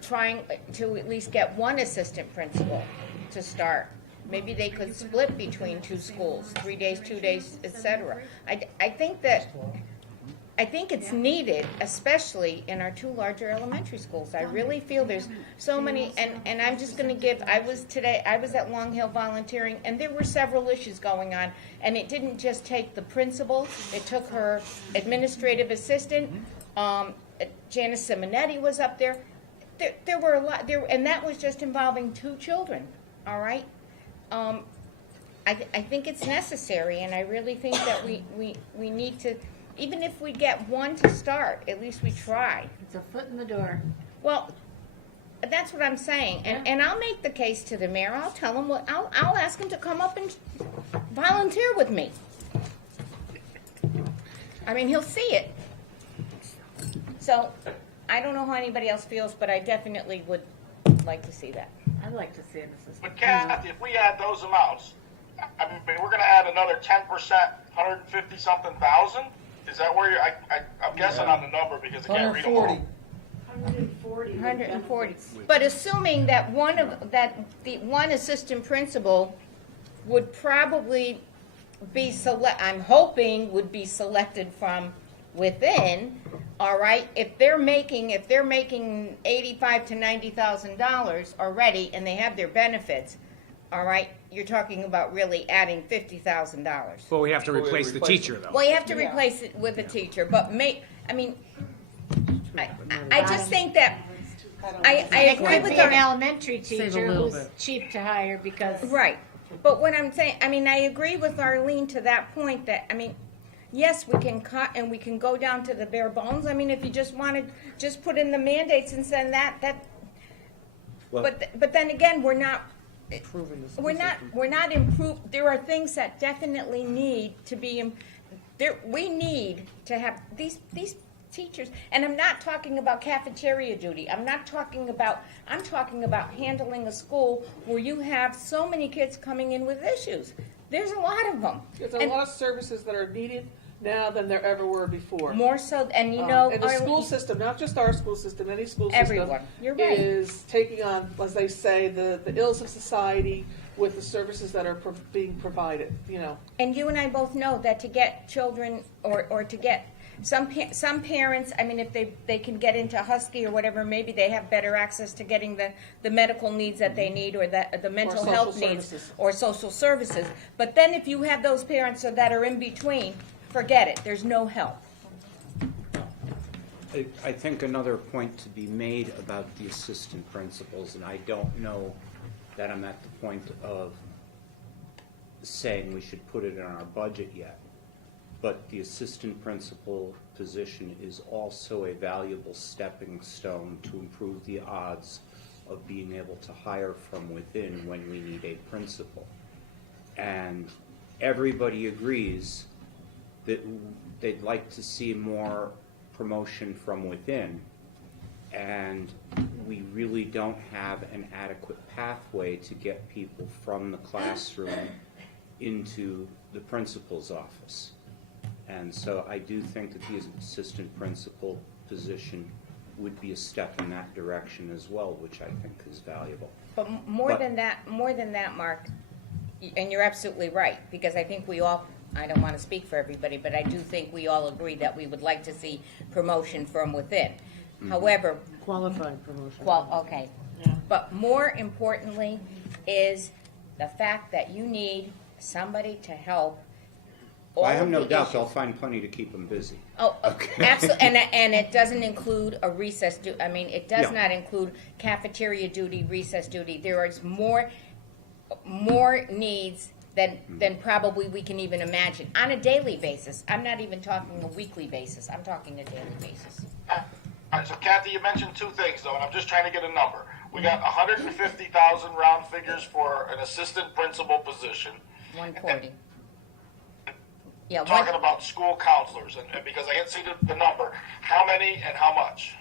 trying to at least get one assistant principal to start. Maybe they could split between 2 schools, 3 days, 2 days, etc. I think it's needed, especially in our 2 larger elementary schools. I really feel there's so many, and I'm just going to give, I was at Long Hill volunteering, and there were several issues going on, and it didn't just take the principal, it took her administrative assistant, Janice Simonetti was up there. There were a lot, and that was just involving 2 children, all right? I think it's necessary, and I really think that we need to, even if we get one to start, at least we try. It's a foot in the door. Well, that's what I'm saying, and I'll make the case to the mayor. I'll tell him I'll ask him to come up and volunteer with me. I mean, he'll see it. So, I don't know how anybody else feels, but I definitely would like to see that. I'd like to see an assistant. But Kathy, if we add those amounts, I mean, we're going to add another 10%, 150-something thousand. Is that where you're? I'm guessing on the number because I can't read them all. 140. But assuming that the one assistant principal would probably be I'm hoping would be selected from within. All right, if they're making $85,000 to $90,000 already, and they have their benefits, all right, you're talking about really adding $50,000. Well, we have to replace the teacher, though. Well, you have to replace it with a teacher, but I just think that I agree with an our elementary teacher who's cheap to hire because right. But what I'm saying, I mean, I agree with Arlene to that point that, I mean, yes, we can cut and we can go down to the bare bones. I mean, if you just wanted, just put in the mandates and send that. Well, but then again, we're not improved. There are things that definitely need to be there. We need to have these teachers, and I'm not talking about cafeteria duty. I'm talking about handling a school where you have so many kids coming in with issues. There's a lot of them. There's a lot of services that are needed now than there ever were before. More so, and you know, and the school system, not just our school system, any school system, everyone. You're right. Is taking on, as they say, the ills of society with the services that are being provided. You know. And you and I both know that to get children or to get some parents, I mean, if they can get into Husky or whatever, maybe they have better access to getting the medical needs that they need or the mental health needs or social services. But then if you have those parents that are in between, forget it. There's no help. I think another point to be made about the assistant principals, and I don't know that I'm at the point of saying we should put it in our budget yet, but the assistant principal position is also a valuable stepping stone to improve the odds of being able to hire from within when we need a principal. And everybody agrees that they'd like to see more promotion from within, and we really don't have an adequate pathway to get people from the classroom into the principal's office. And so I do think that the assistant principal position would be a step in that direction as well, which I think is valuable. But more than that, Mark, and you're absolutely right, because I think we all, I don't want to speak for everybody, but I do think we all agree that we would like to see promotion from within. However, Qualified promotion. okay. But more importantly is the fact that you need somebody to help. I have all no the doubt issues. they'll find plenty to keep them busy. Absolutely, and it doesn't include a recess it does No. not include cafeteria duty, recess duty. There is more needs than probably we can even imagine on a daily basis. I'm not even talking a weekly basis. I'm talking a daily basis. All right, so Kathy, you mentioned two things though, and I'm just trying to get a number. We got 150,000 round figures for an assistant principal position. 140. Yeah, Talking about school counselors, and because I can't see the number, how many and how much?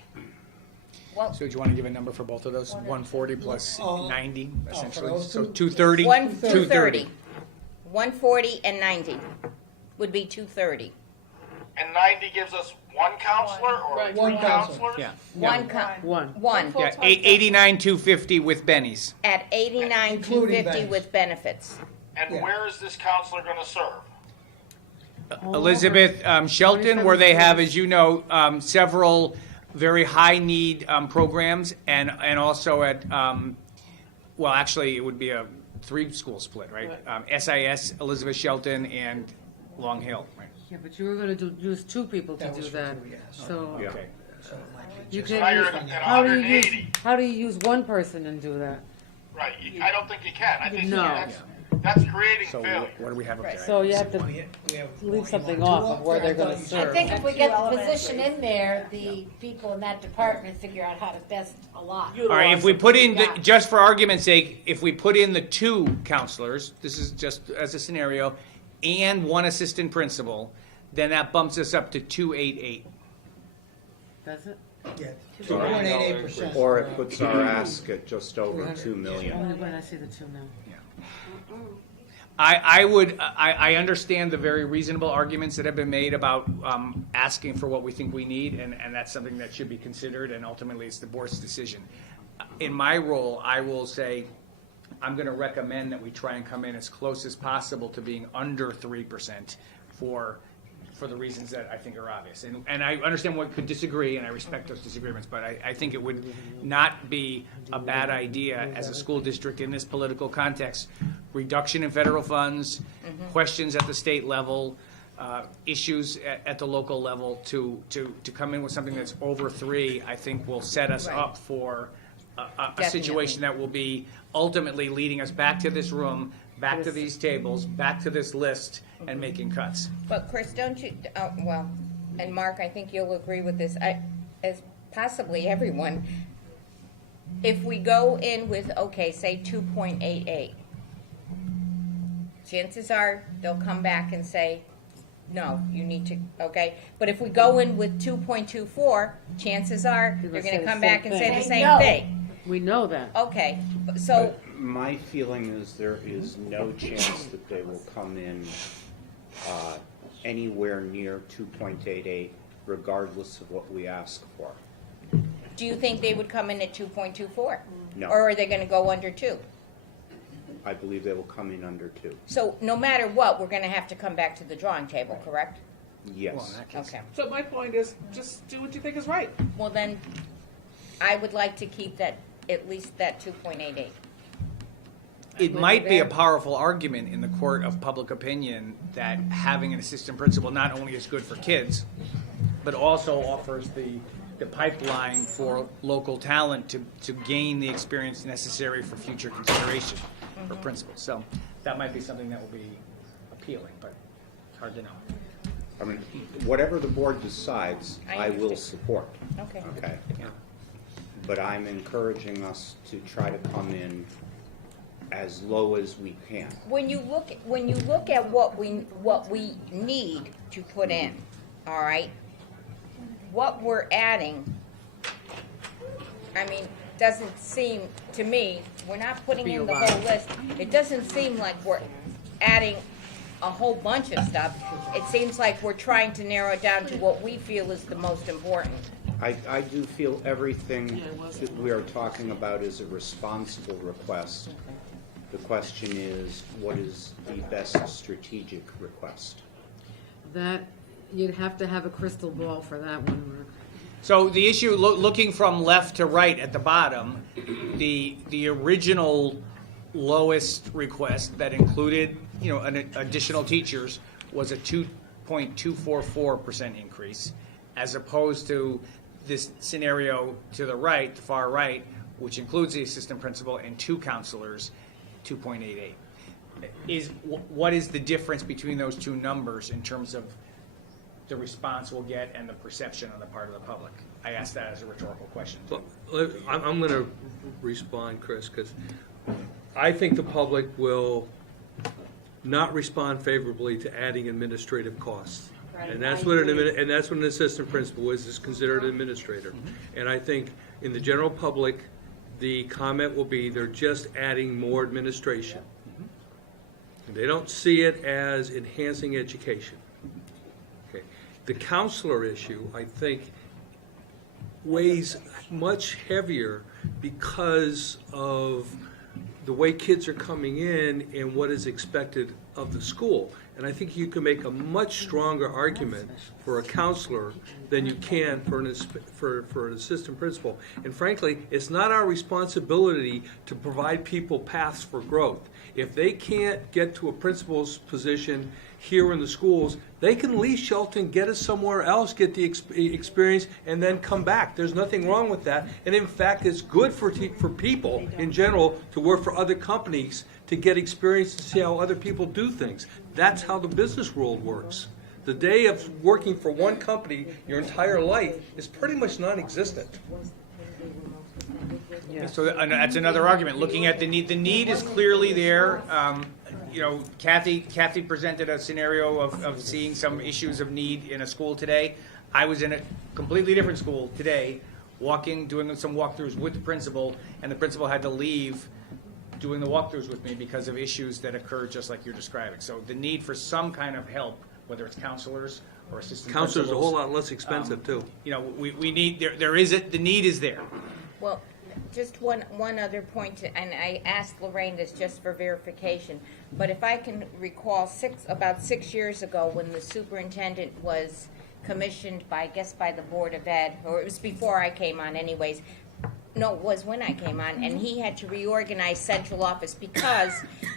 Well, So do you want to give a number for both of those? 140 plus 90, essentially? those So two? 230? 230. 140 and 90 would be 230. And 90 gives us one counselor or Right. One three counselor. counselors? Yeah. One. Yeah, 89, 250 with Benny's. At 89, Including 250 benefits. with benefits. And Yeah. where is this counselor going to serve? Elizabeth Shelton, where they have, as you know, several very high-need programs, and also at, well, actually, it would be a three-school split, right? SIS, Elizabeth Shelton, and Long Hill, right? Yeah, but you were gonna use two people to That do was for that, two, yes. so. Yeah. Okay. So it might be You just- can Higher use, than how do you use, 180. how do you use one person and do that? Right. I don't think you can. I think No. that's creating So failure. what do we have up there? So you have to We have leave one something more. off Two of up where there? they're I gonna thought you I serve. think if we get the position in there, the people in that department figure out how to best align. All right, if we put in, just for argument's sake, if we put in the two counselors, this is just as a scenario, and one assistant principal, then that bumps us up to 288. Does it? Yeah, 2.88%. Or it puts our ask at just over 2 million. Only when I see the two now. I understand the very reasonable arguments that have been made about asking for what we think we need, and that's something that should be considered, and ultimately it's the board's decision. In my role, I will say, I'm going to recommend that we try and come in as close as possible to being under 3% for the reasons that I think are obvious. And I understand one could disagree, and I respect those disagreements, but I think it would not be a bad idea as a school district in this political context. Reduction in federal funds, questions at the state level, issues at the local level, to come in with something that's over 3, I think will set us Right. up for a Definitely. situation that will be ultimately leading us back to this room, back to these tables, back to this list, and making cuts. But Chris, don't you, and Mark, I think you'll agree with this, as possibly everyone, if we go in with, okay, say 2.88, chances are they'll come back and say, no, you need to, okay? But if we go in with 2.24, chances are they're going to come back and say the same thing. We know that. Okay, so, My feeling is there is no chance that they will come in anywhere near 2.88, regardless of what we ask for. do you think they would come in at 2.24? No. Or are they going to go under 2? I believe they will come in under 2. So no matter what, we're going to have to come back to the drawing table, correct? Yes. Okay. So my point is, just do what you think is right. Well, then, I would like to keep that, at least that 2.88. It might be a powerful argument in the court of public opinion that having an assistant principal not only is good for kids, but also offers the pipeline for local talent to gain the experience necessary for future consideration for principals. So that might be something that will be appealing, but it's hard to know. I mean, whatever the board decides, I I will understand. support. Okay. Okay? But I'm encouraging us to try to come in as low as we can. When you look at what we need to put in, all right, what we're adding, I mean, doesn't seem to me, we're not putting Be in a the lot. whole list. It doesn't seem like we're adding a whole bunch of stuff. It seems like we're trying to narrow it down to what we feel is the most important. I do feel everything that we are talking about is a responsible request. The question is, what is the best strategic request? That, you'd have to have a crystal ball for that one, Mark. So the issue, looking from left to right at the bottom, the original lowest request that included, an additional teachers was a 2.244% increase, as opposed to this scenario to the right, the far right, which includes the assistant principal and 2 counselors, 2.88. What is the difference between those two numbers in terms of the response we'll get and the perception on the part of the public? I ask that as a rhetorical question. Well, I'm going to respond, Chris, because I think the public will not respond favorably to adding administrative costs. Right. And that's what an assistant principal is considered an administrator. And I think in the general public, the comment will be they're just adding more administration. They don't see it as enhancing education. Okay. The counselor issue, I think, weighs much heavier because of the way kids are coming in and what is expected of the school. And I think you can make a much stronger argument for a counselor than you can for an assistant principal. And frankly, it's not our responsibility to provide people paths for growth. If they can't get to a principal's position here in the schools, they can leave Shelton, get us somewhere else, get the experience, and then come back. There's nothing wrong with that. And in fact, it's good for people in general to work for other companies to get experience and see how other people do things. That's how the business world works. The day of working for one company your entire life is pretty much non-existent. Yeah. So that's another argument. Looking at the need is clearly there. Kathy presented a scenario of seeing some issues of need in a school today. I was in a completely different school today, doing some walkthroughs with the principal, and the principal had to leave doing the walkthroughs with me because of issues that occurred just like you're describing. So the need for some kind of help, whether it's counselors or assistant Counselors are a principals, whole lot less expensive too. We need the need is there. Well, just one other point, and I asked Lorraine this just for verification, but if I can recall, about 6 years ago when the superintendent was commissioned by the Board of Ed, or it was before I came on anyways. No, it was when I came on, and he had to reorganize central office because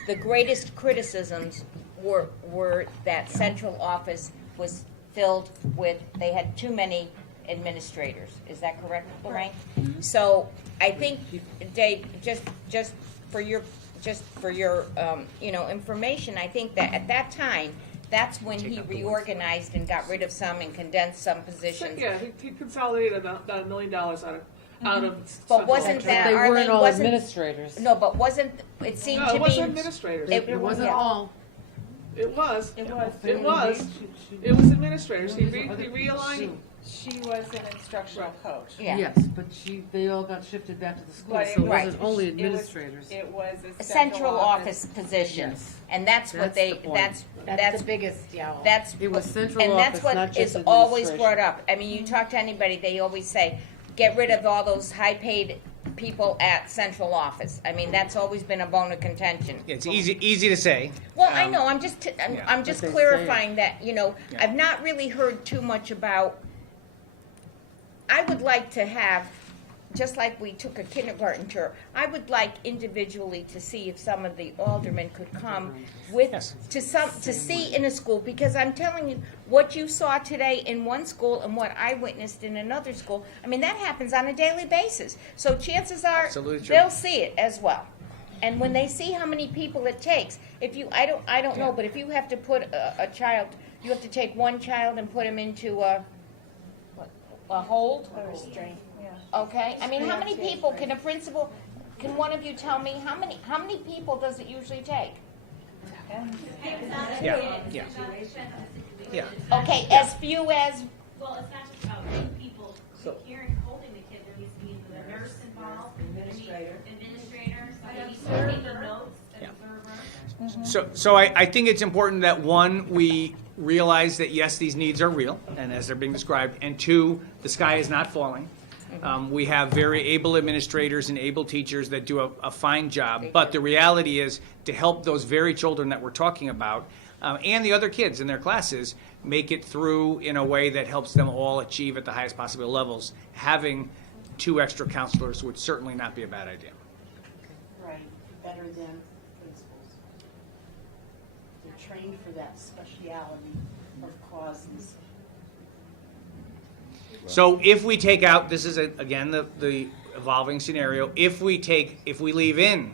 the greatest criticisms were that central office was filled with, they had too many administrators. Is that correct, Lorraine? So I think, Dave, just for your information, I think that at that time, that's when he reorganized and got rid of some and condensed some positions. Yeah, he consolidated about $1 million out of. But wasn't that, They Arlene, weren't all wasn't, administrators. no, but wasn't, it seemed to be. No, it wasn't administrators. It wasn't all. It was. It was. It was. It was administrators. He realigned. She was an instructional coach. Yeah. Yes, but they all got shifted back to the school, But so it Right. wasn't only administrators. It was A central office position, Yes. and that's what That's the they, point. that's the biggest, yeah. That's It was central and that's office, what not just is always administration. brought up. I mean, you talk to anybody, they always say, get rid of all those high-paid people at central office. I mean, that's always been a bone of contention. It's easy to say. Well, I know. I'm just But they say clarifying that. Yeah. I've not really heard too much about. I would like to have, just like we took a kindergarten tour, I would like individually to see if some of the aldermen could come with to see in a school, because I'm telling you, what you saw today in one school and what I witnessed in another school, I mean, that happens on a daily basis. So chances are Absolutely true. they'll see it as well. And when they see how many people it takes, I don't know, but if you have to put a child, you have to take one child and put him into a hold? A restraint, yeah. Okay, I mean, how many people can a principal, can one of you tell me, how many people does it usually take? Yeah. Okay, as few as, Well, it's not just about two people caring, holding the kid. There needs to be the nurse involved, administrator, somebody needs to be taking notes, an observer. So I think it's important that, one, we realize that, yes, these needs are real, and as they're being described, and two, the sky is not falling. We have very able administrators and able teachers that do a fine job, but the reality is, to help those very children that we're talking about, and the other kids in their classes, make it through in a way that helps them all achieve at the highest possible levels, having 2 extra counselors would certainly not be a bad idea. Right, better than principals. They're trained for that speciality of causes. So if we take out, this is again the evolving scenario, if we leave in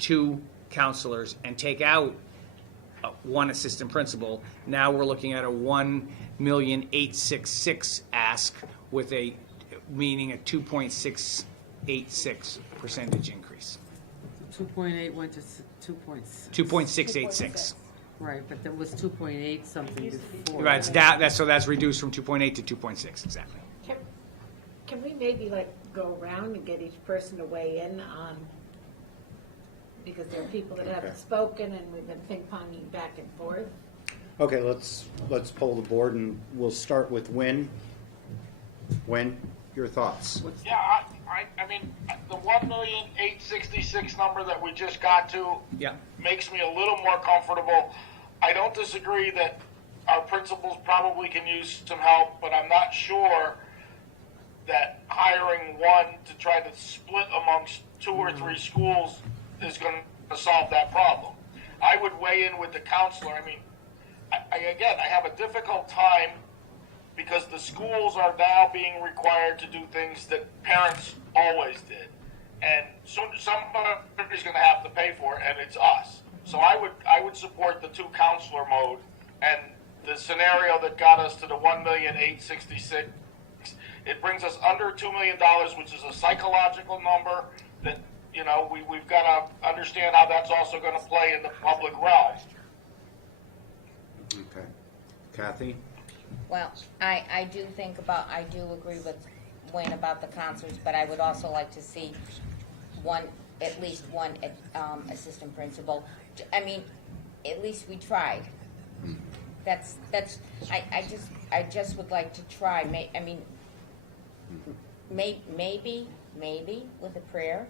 2 counselors and take out 1 assistant principal, now we're looking at a $1,866,000 ask with meaning a 2.686% increase. 2.8 went to 2.6. 2.686. Right, but there was 2.8 something before. Right, it's down, so that's reduced from 2.8 to 2.6, exactly. Can we maybe go around and get each person to weigh in on, because there are people that haven't spoken and we've been ping-ponging back and forth? Okay, let's poll the board, and we'll start with Wynn. Wynn, your thoughts? Yeah, I mean, the 1,866,000 number that we just got to makes me a little more comfortable. I don't disagree that our principals probably can use some help, but I'm not sure that hiring 1 to try to split amongst 2 or 3 schools is going to solve that problem. I would weigh in with the counselor. I mean, I have a difficult time because the schools are now being required to do things that parents always did. And somebody's going to have to pay for it, and it's us. So I would support the 2 counselor mode, and the scenario that got us to the 1,866,000. It brings us under $2 million, which is a psychological number that, we've got to understand how that's also going to play in the public realm. Okay. Kathy? Well, I do agree with Wayne about the counselors, but I would also like to see at least one assistant principal. I mean, at least we tried. I just would like to try. Maybe with a prayer,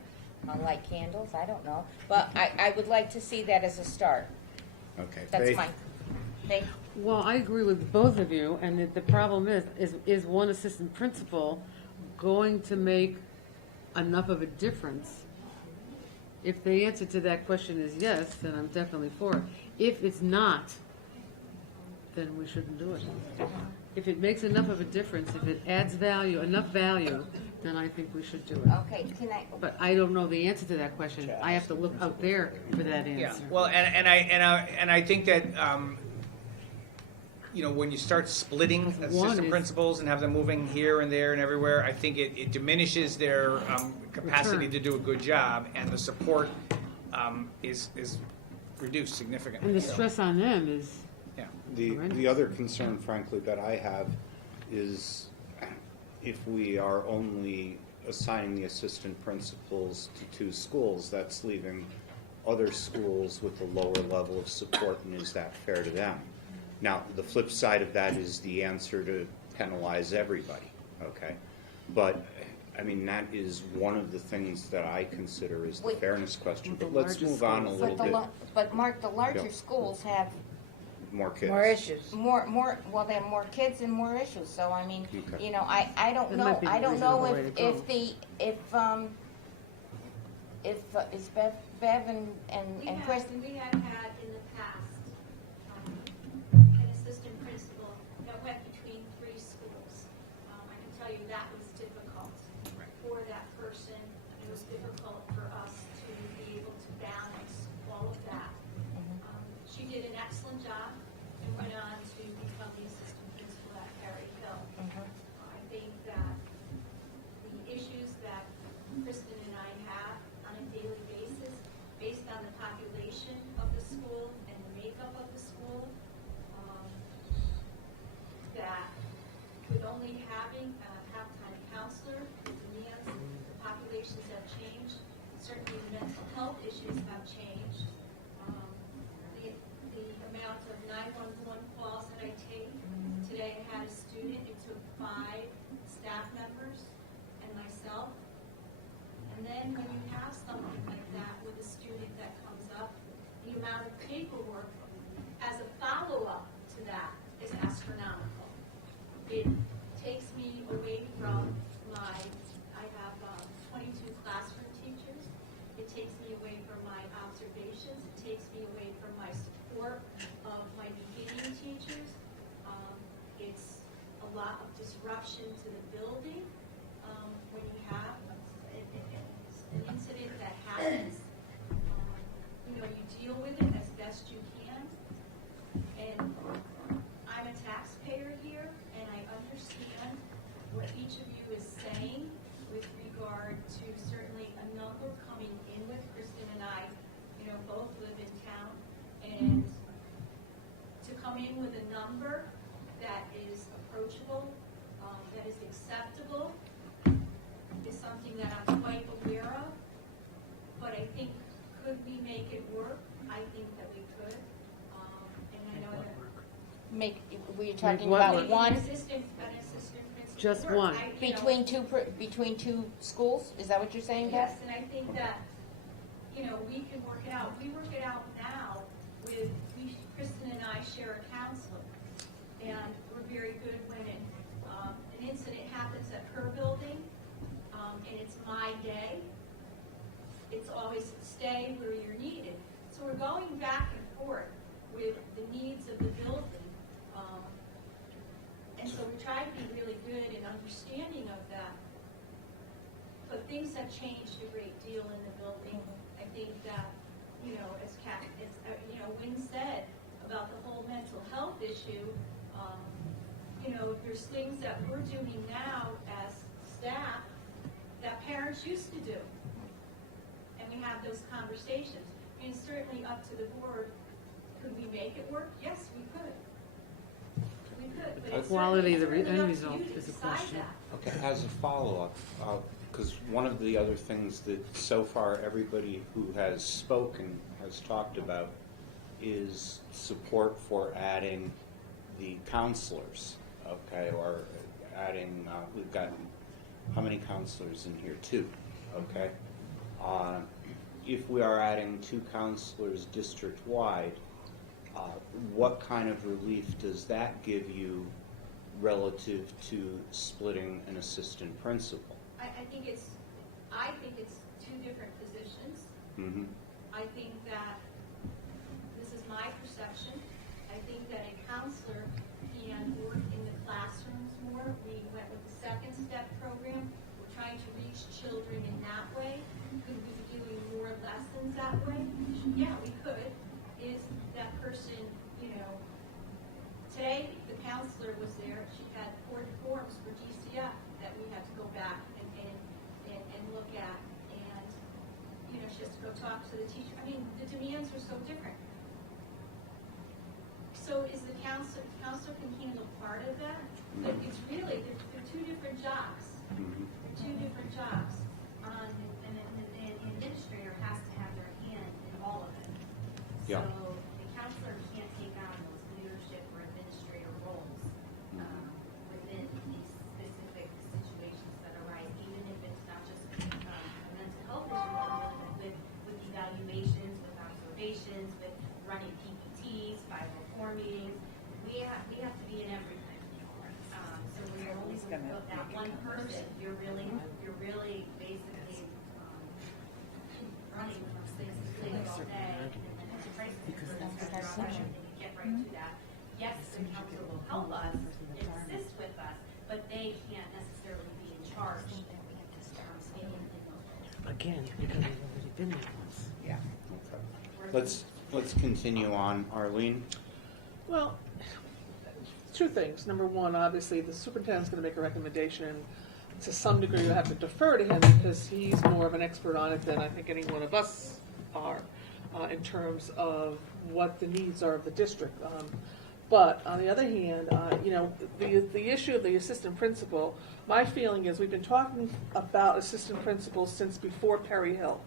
light candles, I don't know. But I would like to see that as a start. Okay. That's my thing. Well, I agree with both of you, and the problem is 1 assistant principal going to make enough of a difference? If the answer to that question is yes, then I'm definitely for it. If it's not, then we shouldn't do it. If it makes enough of a difference, if it adds enough value, then I think we should do it. Okay, But I don't know the answer to that question. I have to look out there for that answer. Yeah, well, and I think that, when you start splitting assistant principals and have them moving here and there and everywhere, I think it diminishes their capacity to do a good job, and the support is reduced significantly. And the stress on them is... The other concern, frankly, that I have is if we are only assigning the assistant principals to 2 schools, that's leaving other schools with a lower level of support, and is that fair to them? Now, the flip side of that is the answer to penalize everybody, okay? But, I mean, that is one of the things that I consider is the fairness question. But let's move on a little bit. But Mark, the larger schools have more kids. More issues. Well, they have more kids and more issues. So I mean, Okay. I don't know. I don't know if Bev and Kristen. We have had in the past an assistant principal that went between 3 schools. I can tell you that was difficult for that person. It was difficult for us to be able to balance all of that. She did an excellent job and went on to become the assistant principal at Perry Hill. I think that the issues that Kristen and I have on a daily basis, based on the population of the school and the makeup of the school, that with only having a half-time counselor, the demands, the populations have changed. Certainly the mental health issues have changed. amount of 911 calls that I take. Today I had a student, it took 5 staff members and myself. And then when you have something like that with a student that comes up, the amount of paperwork as a follow-up to that is astronomical. It takes me away from I have 22 classroom teachers. It takes me away from my observations. It takes me away from my support of my beginning teachers. It's a lot of disruption to the building when you have an incident that happens. You deal with it as best you can. And I'm a taxpayer here, and I understand what each of you is saying with regard to certainly a number coming in with Kristen and I, both live in town, and to come in with a number that is approachable, that is acceptable, is something that I'm quite aware of. But I think, could we make it work? I think that we could. And I know that Were you talking what about work? one an assistant principal Just work. one. between two schools? Is that what you're saying, Yes, Beth? and I think that, we can work it out. We work it out now with, Kristen and I share a counselor. And we're very good when an incident happens at her building, and it's my day. It's always stay where you're needed. So we're going back and forth with the needs of the building. And so we try to be really good in understanding of that. But things have changed a great deal in the building. I think that, as Wynn said about the whole mental health issue, there's things that we're doing now as staff that parents used to do. And we have those conversations. And it's certainly up to the board. Could we make it work? Yes, we could. We could. But it's Quality of the certainly end up to result you to is a decide question. that. Okay, as a follow-up, because one of the other things that so far everybody who has spoken has talked about is support for adding the counselors, okay, or adding, we've got, how many counselors in here? 2, okay? If we are adding 2 counselors district-wide, what kind of relief does that give you relative to splitting an assistant principal? I think it's 2 different positions. Mm-hmm. I think that, this is my perception, I think that a counselor can work in the classrooms more. We went with the second step program. We're trying to reach children in that way. Could we be doing more lessons that way? Yeah, we could. Is that person, today the counselor was there. She had 4 forms for DCF that we had to go back and look at. And, she has to go talk to the teacher. I mean, the demands are so different. So is the counselor can handle part of that? But it's really, they're 2 different jobs. They're 2 different jobs. And an administrator has to have their hand in all of it. Yeah. So the counselor can't take on those leadership or administrator roles within these specific situations that arise, even if it's not just a mental health issue, but with evaluations, with observations, with running PPTs, 504 meetings. We have to be in everything. So we're only with that one person. You're really basically running from 6 to 6 all day, and then it's a crisis. Because that's what I get right to that. Yes, the council will help us, assist with us, but they can't necessarily be in charge. Again, because we've already been there once. Yeah. Okay. Let's continue on. Arlene? Well, 2 things. Number one, obviously, the superintendent's going to make a recommendation. To some degree, you have to defer to him because he's more of an expert on it than I think any one of us are in terms of what the needs are of the district. But on the other hand, the issue of the assistant principal, my feeling is we've been talking about assistant principals since before Perry Hill.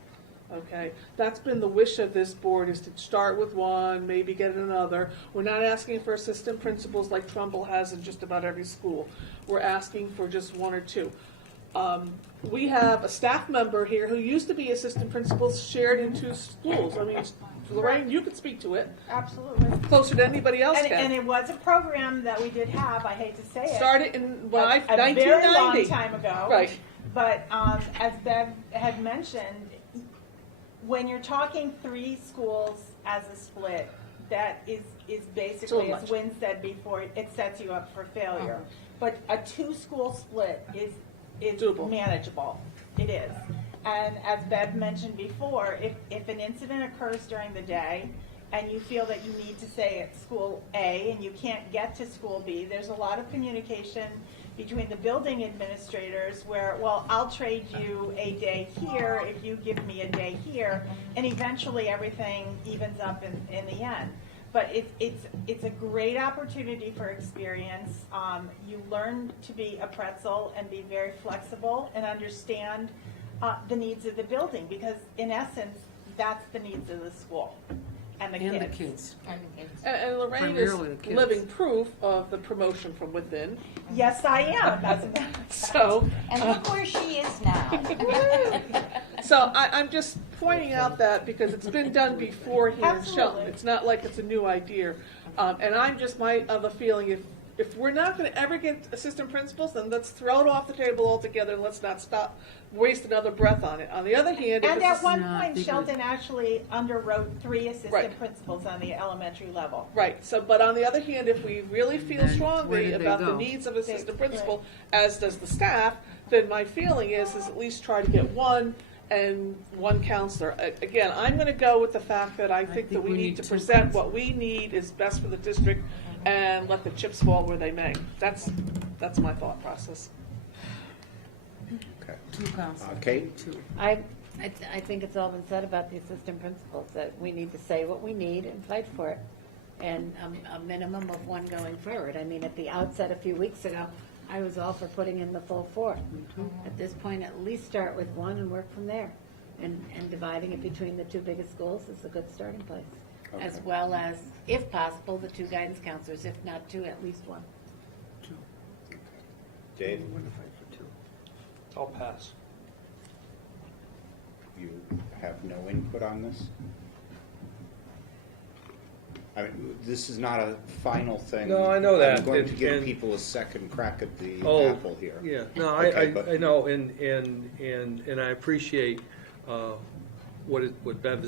Okay, that's been the wish of this board, is to start with one, maybe get another. We're not asking for assistant principals like Trumbull has in just about every school. We're asking for just one or two. We have a staff member here who used to be assistant principals shared in 2 schools. I mean, Lorraine, you could speak to it. Absolutely. Closer than anybody else And, can. and it was a program that we did have, I hate to say it. Started in a very 1990. long time ago. Right. But as Bev had mentioned, when you're talking 3 schools as a split, that is basically, Too as much. Wynn said before, it sets you up for failure. But a 2-school split is Doable. manageable. It is. And as Bev mentioned before, if an incident occurs during the day and you feel that you need to stay at school A and you can't get to school B, there's a lot of communication between the building administrators where, well, I'll trade you a day here if you give me a day here, and eventually everything evens up in the end. But it's a great opportunity for experience. You learn to be a pretzel and be very flexible and understand the needs of the building, because in essence, that's the needs of the school and the kids. And Lorraine is Primarily the kids. living proof of the promotion from within. Yes, I am. That's So, And look where she is now. so I'm just pointing out that because it's been done before here in Shelton. Absolutely. It's not like it's a new idea. And I'm just of a feeling, if we're not going to ever get assistant principals, then let's throw it off the table altogether and let's not waste another breath on it. On the other hand, if And it's at one point, Shelton actually underwrote 3 assistant Right. principals on the elementary level. Right. So, but on the other hand, if we really feel Then where strongly did they about the go? needs of assistant principal, as does the staff, then my feeling is at least try to get one and one counselor. Again, I'm going to go with the fact that I think that we need to 2 present what we need is best for the district and let the chips fall where they may. That's my thought process. Okay. 2 counselors. Kate? 2. I think it's all been said about the assistant principals, that we need to say what we need and fight for it. And a minimum of 1 going forward. I mean, at the outset a few weeks ago, I was all for putting in the full 4. At this point, at least start with 1 and work from there. And dividing it between the 2 biggest schools is a good starting place. Okay. As well as, if possible, the 2 guidance counselors, if not 2, at least 1. Dave? I'll pass. You have no input on this? I mean, this is not a final thing. No, I know that. I'm going to And- give and- people a second crack at the Oh, apple here. Yeah, no, Okay, but- I know, and I appreciate what Bev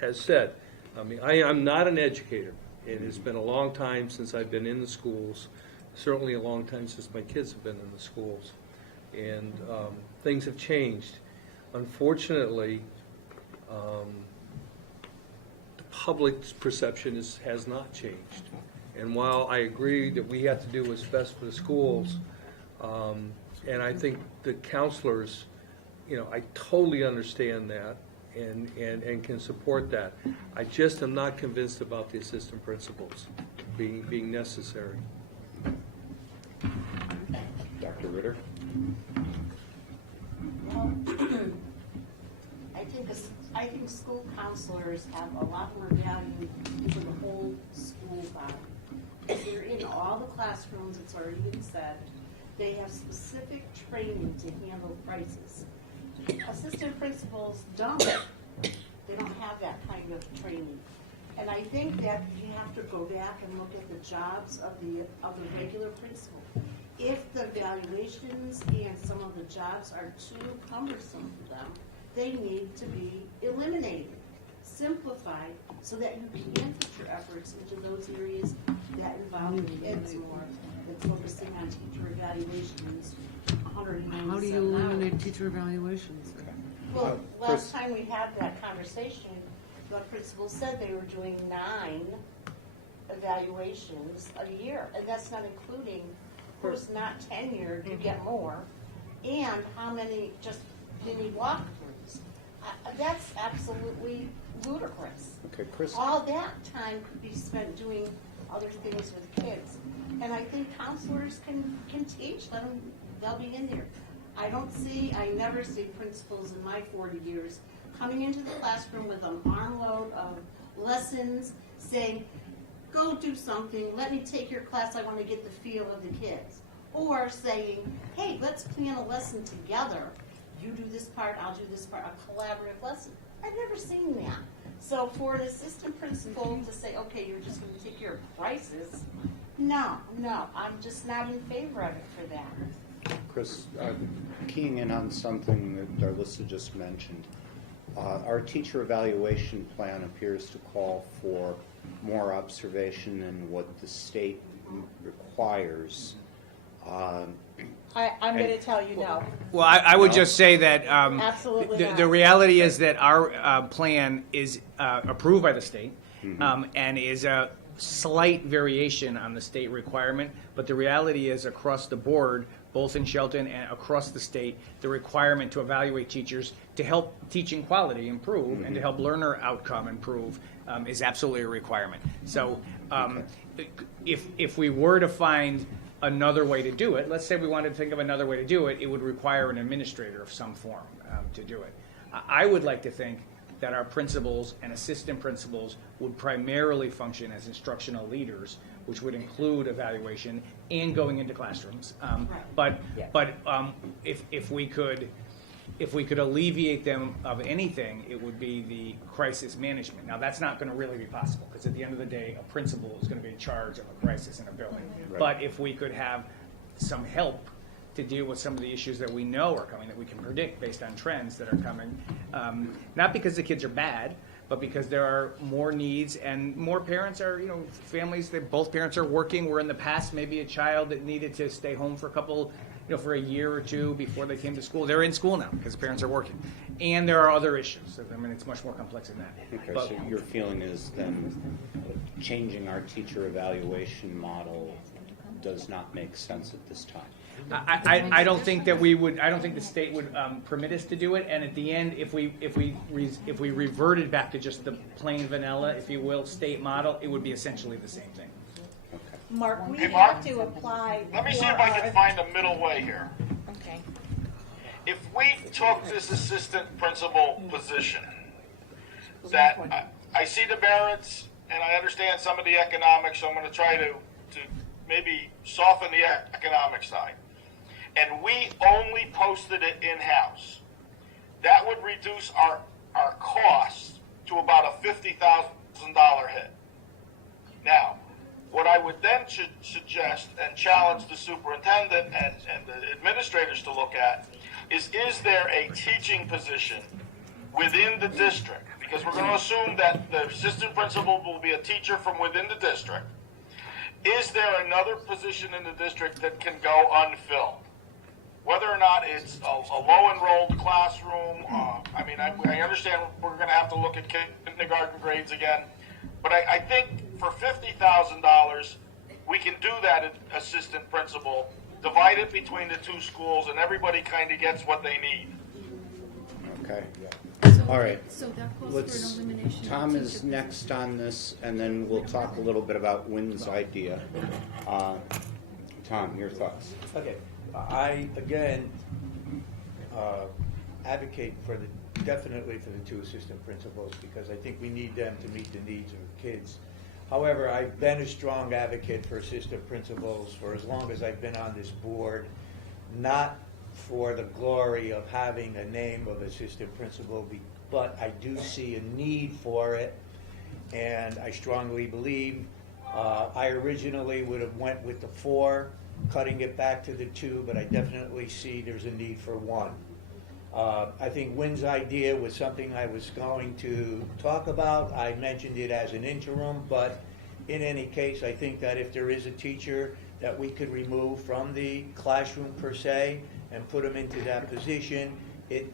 has said. I mean, I'm not an educator, and it's been a long time since I've been in the schools, certainly a long time since my kids have been in the schools, and things have changed. Unfortunately, the public's perception has not changed. And while I agree that we have to do what's best for the schools, and I think the counselors, I totally understand that and can support that. I just am not convinced about the assistant principals being necessary. Dr. Ritter? Well, I think school counselors have a lot more value to the whole school body. They're in all the classrooms, it's already been said. They have specific training to handle crisis. Assistant principals don't. They don't have that kind of training. And I think that you have to go back and look at the jobs of the regular principal. If the evaluations and some of the jobs are too cumbersome for them, they need to be eliminated, simplified, so that you can put your efforts into those areas that involve the kids more, than focusing on teacher evaluations 197 How do you eliminate teacher evaluations? Well, last time we had that conversation, the principal said they were doing 9 evaluations a year, and that's not including who's not tenured, you get more, and how many just mini walkthroughs. That's absolutely ludicrous. Okay, Chris? All that time could be spent doing other things with kids. And I think counselors can teach, they'll be in there. I never see principals in my 40 years coming into the classroom with an armload of lessons, saying, go do something, let me take your class, I want to get the feel of the kids. Or saying, hey, let's plan a lesson together. You do this part, I'll do this part, a collaborative lesson. I've never seen that. So for an assistant principal to say, okay, you're just going to take care of prices, no, I'm just not in favor of it for that. Chris, keying in on something that Darlissa just mentioned, our teacher evaluation plan appears to call for more observation than what the state requires. I'm going to tell you no. Well, I would just say that Absolutely not. the reality is that our plan is approved by the state and is a slight variation on the state requirement, but the reality is across the board, both in Shelton and across the state, the requirement to evaluate teachers to help teaching quality improve and to help learner outcome improve is absolutely a requirement. So if we were to find another way to do it, let's say we wanted to think of another way to do it, it would require an administrator of some form to do it. I would like to think that our principals and assistant principals would primarily function as instructional leaders, which would include evaluation and going into classrooms. But if we could alleviate them of anything, it would be the crisis management. Now, that's not going to really be possible because at the end of the day, a principal is going to be in charge of a crisis in a building. Right. But if we could have some help to deal with some of the issues that we know are coming, that we can predict based on trends that are coming, not because the kids are bad, but because there are more needs and more parents are, families that both parents are working, where in the past maybe a child that needed to stay home for a couple, for a year or two before they came to school. They're in school now because parents are working. And there are other issues. I mean, it's much more complex than that. Okay, But- so your feeling is then changing our teacher evaluation model does not make sense at this time? I don't think that we would. I don't think the state would permit us to do it. And at the end, if we reverted back to just the plain vanilla, if you will, state model, it would be essentially the same thing. Mark, we Hey, Mark, have to apply. Let me see for if I our- can find a middle way here. Okay. If we took this assistant principal position, that I see the merits and I understand some of the economics, so I'm going to try to maybe soften the economic side, and we only posted it in-house, that would reduce our costs to about a $50,000 hit. Now, what I would then suggest and challenge the superintendent and the administrators to look at is there a teaching position within the district? Because we're going to assume that the assistant principal will be a teacher from within the district. Is there another position in the district that can go unfilled? Whether or not it's a low-enrolled classroom, I understand we're going to have to look at kindergarten grades again, but I think for $50,000, we can do that assistant principal, divide it between the two schools, and everybody kind of gets what they need. Okay. So- All right. So that calls for an elimination of Tom is teacher next on this, and then we'll talk a little bit about Wynn's idea. Tom, your thoughts? Okay, I, again, advocate definitely for the two assistant principals, because I think we need them to meet the needs of the kids. However, I've been a strong advocate for assistant principals for as long as I've been on this board, not for the glory of having a name of assistant principal, but I do see a need for it, and I strongly believe I originally would have went with the 4, cutting it back to the 2, but I definitely see there's a need for 1. I think Wynn's idea was something I was going to talk about. I mentioned it as an interim, but in any case, I think that if there is a teacher that we could remove from the classroom per se and put them into that position, it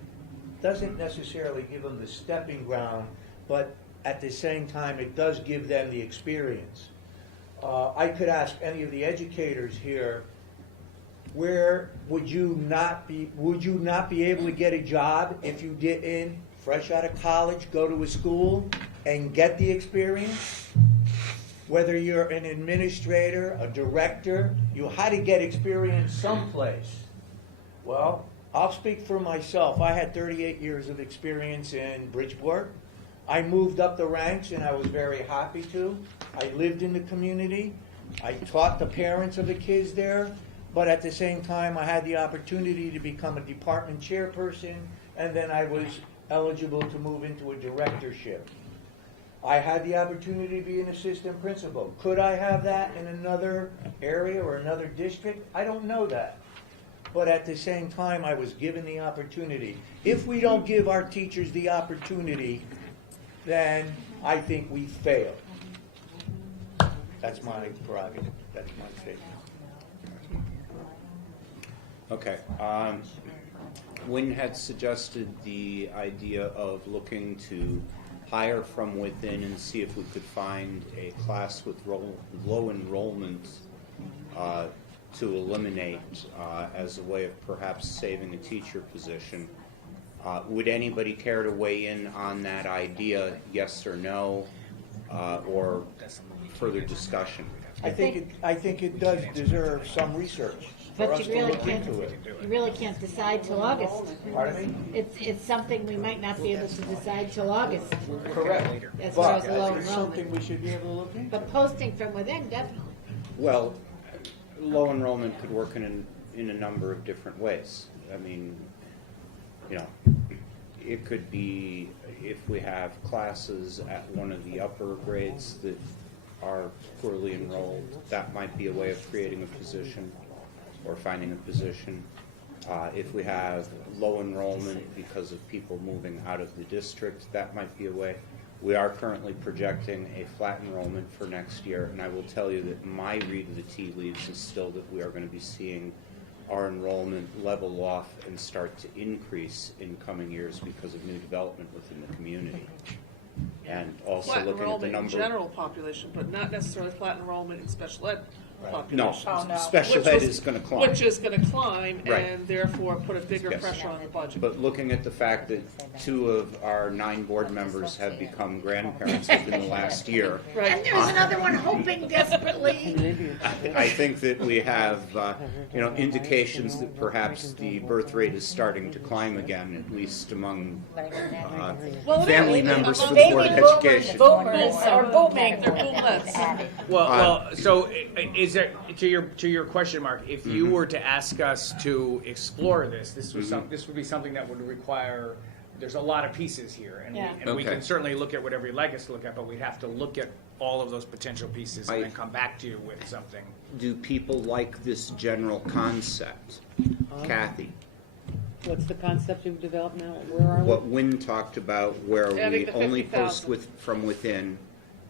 doesn't necessarily give them the stepping ground, but at the same time, it does give them the experience. I could ask any of the educators here, where would you not be able to get a job if you didn't, fresh out of college, go to a school and get the experience? Whether you're an administrator, a director, you had to get experience someplace. Well, I'll speak for myself. I had 38 years of experience in Bridgeport. I moved up the ranks, and I was very happy to. I lived in the community. I taught the parents of the kids there, but at the same time, I had the opportunity to become a department chairperson, and then I was eligible to move into a directorship. I had the opportunity to be an assistant principal. Could I have that in another area or another district? I don't know that. But at the same time, I was given the opportunity. If we don't give our teachers the opportunity, then I think we fail. That's my prerogative. That's my statement. Okay. Wynn had suggested the idea of looking to hire from within and see if we could find a class with low enrollment to eliminate as a way of perhaps saving a teacher position. Would anybody care to weigh in on that idea, yes or no, or further discussion? I think it does deserve some research for But us you to really look can't, into it. you really can't decide till August. Pardon me? It's something we might not be able to decide till August. Correct. As far as But the low it's something enrollment. we should be able to look into. But posting from within, definitely. Well, low enrollment could work in a number of different ways. I mean, you know, it could be if we have classes at one of the upper grades that are poorly enrolled, that might be a way of creating a position or finding a position. If we have low enrollment because of people moving out of the district, that might be a way. We are currently projecting a flat enrollment for next year, and I will tell you that my read of the tea leaves is still that we are going to be seeing our enrollment level off and start to increase in coming years because of new development within the community. And also Flat looking at the enrollment in number. general population, but not necessarily flat enrollment in special ed No, population. special ed is going to climb. Which is going to climb Right. and therefore put a bigger Yes. pressure on the budget. But looking at the fact that 2 of our 9 board members have become grandparents within the last year, And there's another one hoping desperately. I think that we have, indications that perhaps the birth rate is starting to climb again, at least among Well, it family is. members for the Baby Board of boomers, Education. boomers are booming. They're boomerats. Well, so is there, to your question, Mark, if you were to ask us to explore this, this would be something that would require, there's a lot of pieces here, and Yeah. we Okay. can certainly look at whatever you'd like us to look at, but we'd have to look at all of those potential pieces and I- then come back to you with something. Do people like this general concept? Kathy, What's the concept you've developed now? Where are we? what Wynn talked about, where Adding we the only post 50,000. from within,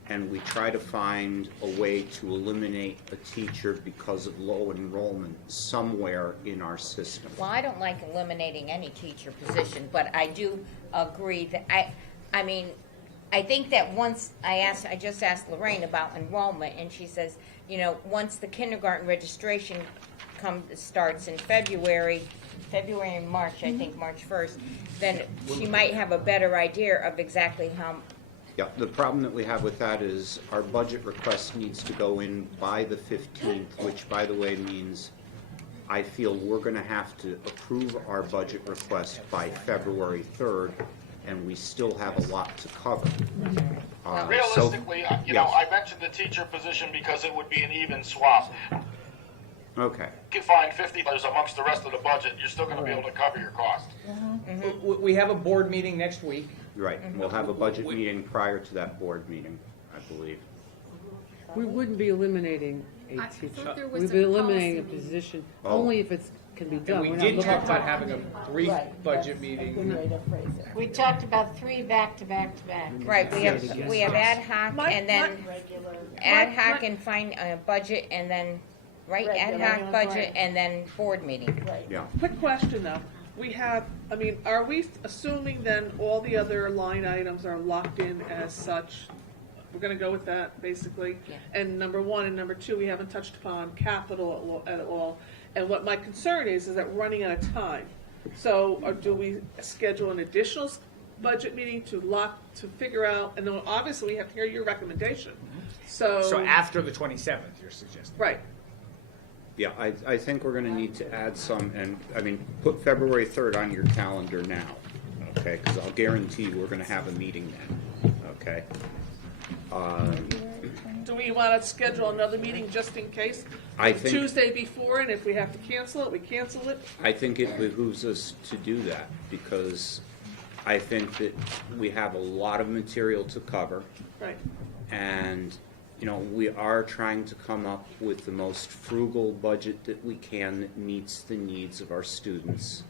and we try to find a way to eliminate a teacher because of low enrollment somewhere in our system. Well, I don't like eliminating any teacher position, but I do agree that I mean, I think that once I just asked Lorraine about enrollment, and she says, once the kindergarten registration starts in February and March, I think March 1st, then she might have a better idea of exactly how. Yeah, the problem that we have with that is our budget request needs to go in by the 15th, which, by the way, means I feel we're going to have to approve our budget request by February 3rd, and we still have a lot to cover. Realistically, I mentioned the teacher position because it would be an even swap. Okay. You can find $50 amongst the rest of the budget, you're still going to be able to cover your cost. We have a board meeting next week. Right, we'll have a budget meeting prior to that board meeting, I believe. We wouldn't be eliminating I a teacher. thought there was We'd a be eliminating a policy meeting. position Oh. only if it can be And done. we We're not did looking talk for- about having a brief Right, budget meeting. We talked about 3 back to back to back. Right, we have ad hoc and then ad hoc and find a budget and then, right, ad Regular. hoc budget and then board meeting. Yeah. Quick question though. Are we assuming then all the other line items are locked in as such? We're gonna go with that, basically. Yeah. And number 1 and number 2, we haven't touched upon capital at all. And what my concern is that we're running out of time. So, do we schedule an additional budget meeting to figure out, and then obviously we have to hear your recommendation. So So after the 27th, you're suggesting? right. Yeah, I think we're gonna need to add some, and, I mean, put February 3rd on your calendar now, okay? Because I'll guarantee we're gonna have a meeting then, okay? Do we want to schedule another meeting just in case? I think- Tuesday before, and if we have to cancel it, we cancel it? I think it behooves us to do that, because I think that we have a lot of material to cover. Right. And, you know, we are trying to come up with the most frugal budget that we can that meets the needs of our students.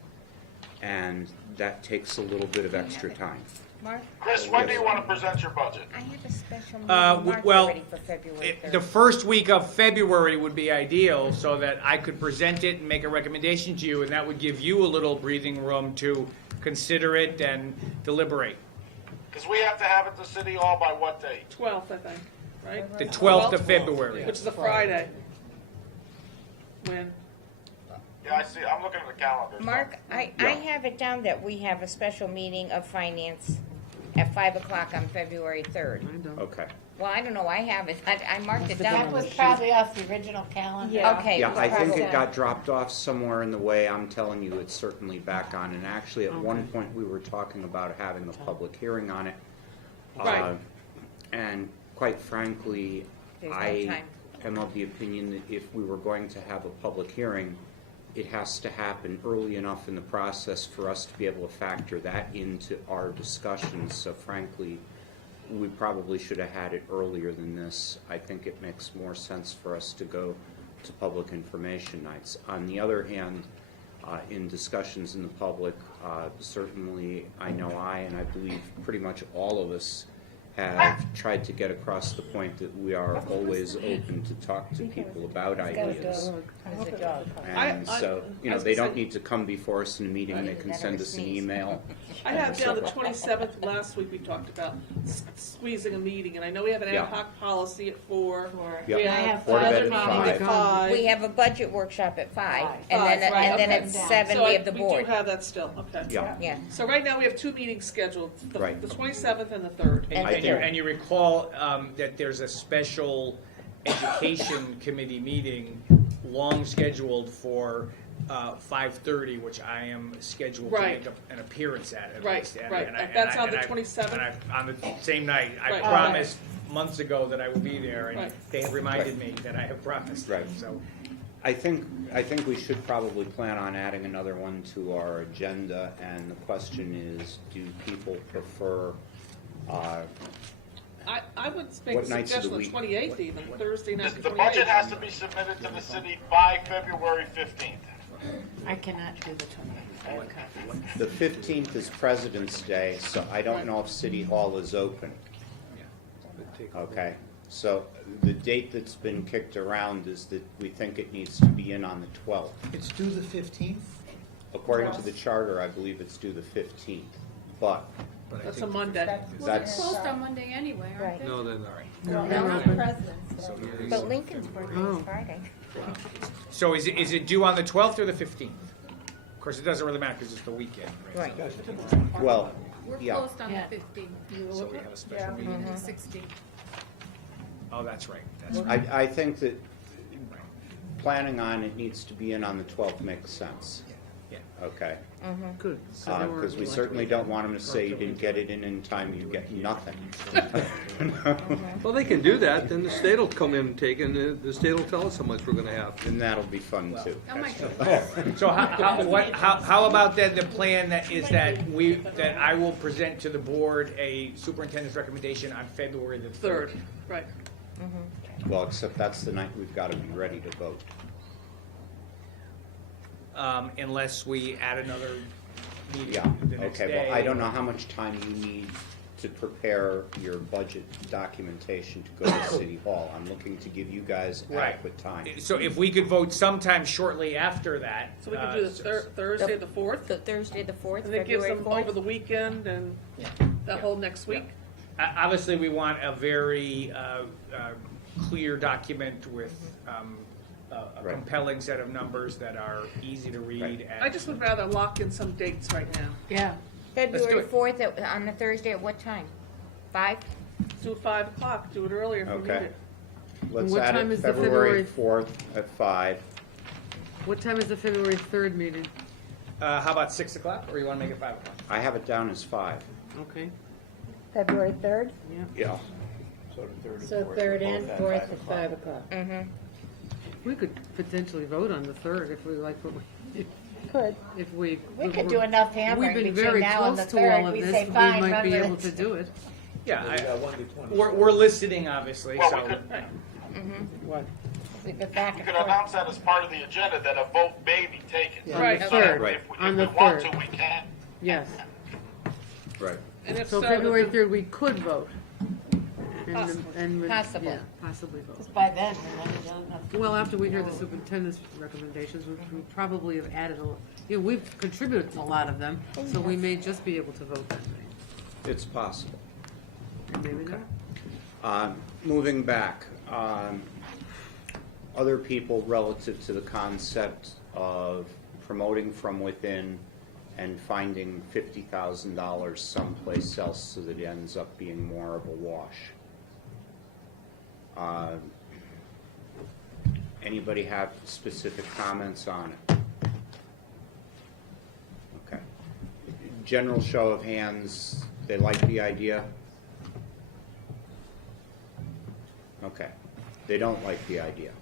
And that takes a little bit of extra time. Mark? Chris, when do you want to present your budget? I have a special meeting marked well, already for February 3rd. The first week of February would be ideal, so that I could present it and make a recommendation to you, and that would give you a little breathing room to consider it and deliberate. Because we have to have it to City Hall by what date? 12th, I think, right? The 12th of February. Which is a Friday. When? Yeah, I see. I'm looking at the calendar. Mark, I have it down that we have a special meeting of finance at 5 o'clock on February 3rd. Okay. Well, I don't know, I have it, I marked it down. That was probably off the original calendar. Yeah. Okay. Yeah, it was I think probably- it got dropped off somewhere in the way. I'm telling you, it's certainly back on. And actually, at one point, we were talking about having a public hearing on it. Right. And quite frankly, There's no I time. am of the opinion that if we were going to have a public hearing, it has to happen early enough in the process for us to be able to factor that into our discussions. So frankly, we probably should have had it earlier than this. I think it makes more sense for us to go to public information nights. On the other hand, in discussions in the public, certainly I know and I believe pretty much all of us have tried to get across the point that we are always open to talk to people about ideas. And so, you know, they don't need to come before us in a meeting, they can send us an email. I have down the 27th, last week we talked about squeezing a meeting, and I know we have an ad Yeah. hoc policy at 4. Yep. We I have have Board of another Ed meeting at at 5. We have a budget workshop at 5, and Five, then, right, and then okay. at 7, So we have the We board. do have that still, okay. Yeah. Yeah. So right now, we have 2 meetings scheduled, Right. the 27th and the 3rd. And you recall that there's a special education committee meeting, long scheduled for 5:30, which I am scheduled to Right. make an appearance at Right, least. right. That's on the 27th? On the same night. I Right. promised months ago that I would be there, and Right. they have reminded me that I have promised. Right. So, I think we should probably plan on adding another one to our agenda, and the question is, do people prefer, I would make a What nights of the suggestion the week? 28th even, Thursday night, the The 28th. budget has to be submitted to the city by February 15th. I cannot do the 28th. I have a conference. the 15th is President's Day, so I don't know if City Hall is open. Okay, so the date that's been kicked around is that we think it needs to be in on the 12th. It's due the 15th? According to the charter, I believe it's due the 15th, but That's a Monday. Well, they're That's- closed on Monday anyway, aren't they? No, they're not. No, they're not open. President's Day. But Lincoln's birthday Oh. is Friday. so is it due on the 12th or the 15th? Of course, it doesn't really matter because it's the weekend, right? Right. well, We're yeah. closed on Yeah. the 15th. So we have a special meeting. And the 16th. Oh, that's right. That's right. I think that planning on it needs to be in on the 12th makes sense. Yeah. Okay? Good. Because we certainly don't want them to say you didn't get it in time, you get nothing. Well, they can do that, then the state will come in and take, and the state will tell us how much we're gonna have. And that'll be fun too. That might go. So how about then the plan that I will present to the board a superintendent's recommendation on February the 3rd? 3rd, right. Well, except that's the night we've got to be ready to vote. Unless we add another meeting Yeah, the next day. okay, well, I don't know how much time you need to prepare your budget documentation to go to City Hall. I'm looking to give you guys Right. adequate time. So if we could vote sometime shortly after that. So we can do the Thursday, the 4th? The Thursday, the 4th, And it gives February them 4th. over the weekend and that whole next week? Obviously, we want a very clear document with a Right. compelling set of numbers that are easy to read. And I just would rather lock in some dates right now. Yeah. February it. 4th on the Thursday at what time? 5? Do 5 o'clock, do it earlier if we need Okay. it. Let's What add time it is the February February- 4th at 5. What time is the February 3rd meeting? How about 6 o'clock, or you want to make it 5 o'clock? I have it down as 5. Okay. February 3rd? Yeah. So the third and So fourth. 3rd are and both 4th at at 5 5 o'clock. Mm-hmm. We could potentially vote on the 3rd if we like what we, Could. if we. We could do enough hammering We've been between very now and close the to all 3rd. of We this. say, We fine, might run be with able it. to do it. Yeah, We got 1 to 20. we're listening, obviously, Well, so. we could, Mm-hmm. What? We go back we and could forth. announce that as part of the agenda, that a vote may be taken. Yeah. Right. So that Right. if On we the want 3rd. to, we can. Yes. Right. And if So so, February 3rd, we could vote. And- Possibly. and- Possible. Yeah, possibly vote. Just by then, we're not done enough. Well, after we hear the superintendent's recommendations, we probably have added we've contributed to a lot of them, so we may just be able to vote that night. It's possible. And maybe not. Moving back, other people relative to the concept of promoting from within and finding $50,000 someplace else so that it ends up being more of a wash. Anybody have specific comments on it? Okay. General show of hands, they like the idea? Okay. They don't like the idea?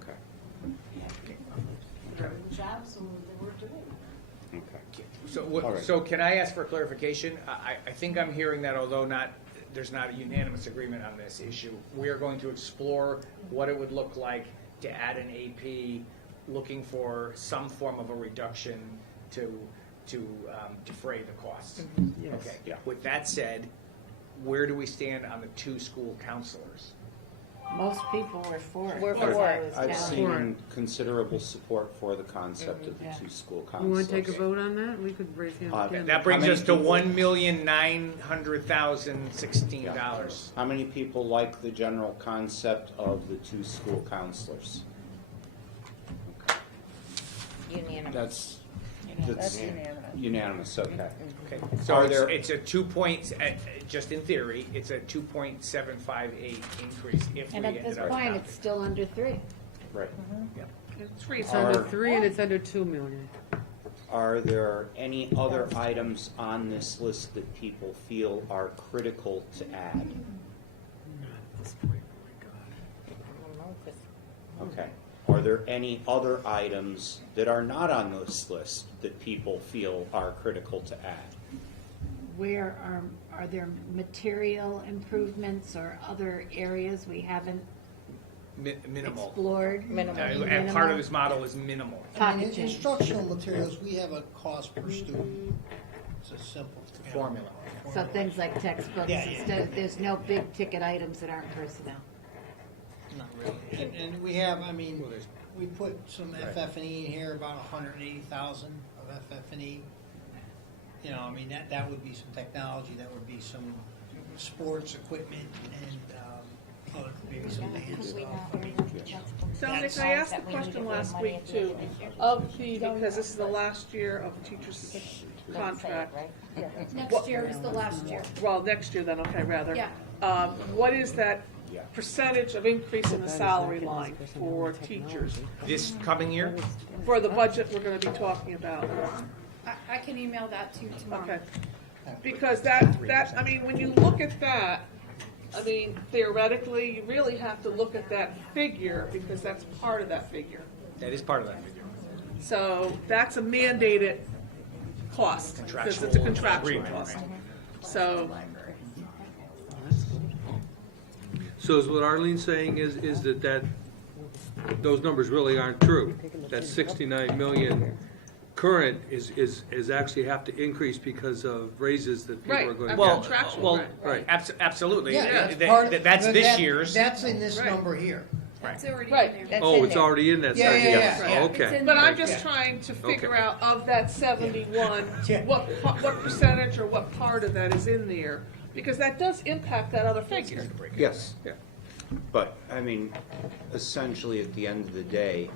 Okay. Jobs and the work to do. Okay. So, All right. so can I ask for clarification? I think I'm hearing that although there's not a unanimous agreement on this issue, we are going to explore what it would look like to add an AP, looking for some form of a reduction to defray the costs. Yes. Okay. Yeah. With that said, where do we stand on the 2 school counselors? Most people were for it. We're as for I it. was I've counting. seen considerable support for the concept of the Yeah. 2 school You councils. want to take a vote on that? We could raise hands again. That brings How us many to people- $1,900,016. How many people like the general concept of the 2 school counselors? Unanimous. That's That's unanimous. unanimous, okay. Okay, Are so there- it's a 2 point, just in theory, it's a 2.758 increase if we And at ended this up point, adopting. it's still under 3. Right. it's free. It's So under Are- 3 and it's under 2 million. Are there any other items on this list that people feel are critical to add? Not at this point, oh my God. Okay. Are there any other items that are not on this list that people feel are critical to add? Where are there material improvements or other areas we haven't Minimal. explored? Minimal. And part of this model is minimal. I mean, Pocket change. instructional materials, we have a cost per student. It's a simple Formula. So things like textbooks, Yeah, yeah. instead, there's no big ticket items that aren't personnel. Not really. And we have, I mean, we put some FF&E in here, about 180,000 of FF&E. You know, I mean, that would be some technology, that would be some sports equipment and, maybe some band stuff. I mean, Dominic, I asked the question last week too, because this is the last year of the teacher's contract. Next year is the last year. Well, next year then, okay, rather. Yeah. What is that percentage of increase in the salary line for teachers? This coming year? For the budget we're gonna be talking about. I can email that to you tomorrow. Okay. Because that, I mean, when you look at that, I mean, theoretically, you really have to look at that figure because that's part of that figure. That is part of that figure. So that's a mandated cost, because it's a contractual agreement, cost. right. So, So is what Arlene's saying is that those numbers really aren't true? That 69 million current is actually have to increase because of raises that people Right. are going to Well, get? contractual, Well, right. Absolutely. Yeah, that's part of- That's but this that- year's. That's in this Right. number here. That's already Right. in there. That's Oh, in it's there. already in that Yeah, section? yeah, yeah. Oh, It's okay. in but I'm there. just trying to figure Okay. out of that 71, Yeah. what percentage or what part of that is in there? Because that does impact that other figure. Yes. Yeah. But, I mean, essentially, at the end of the day,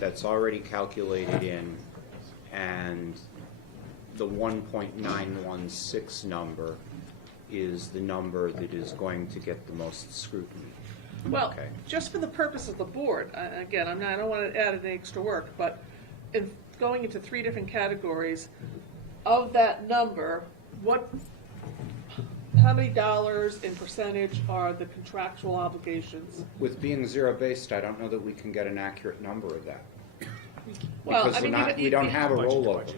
that's already calculated in, and the 1.916 number is the number that is going to get the most scrutiny. Well, Okay. just for the purpose of the board, again, I don't want to add any extra work, but in going into 3 different categories, of that number, how many dollars in percentage are the contractual obligations? With being zero-based, I don't know that we can get an accurate number of that. Well, Because I mean, we don't have a rollover.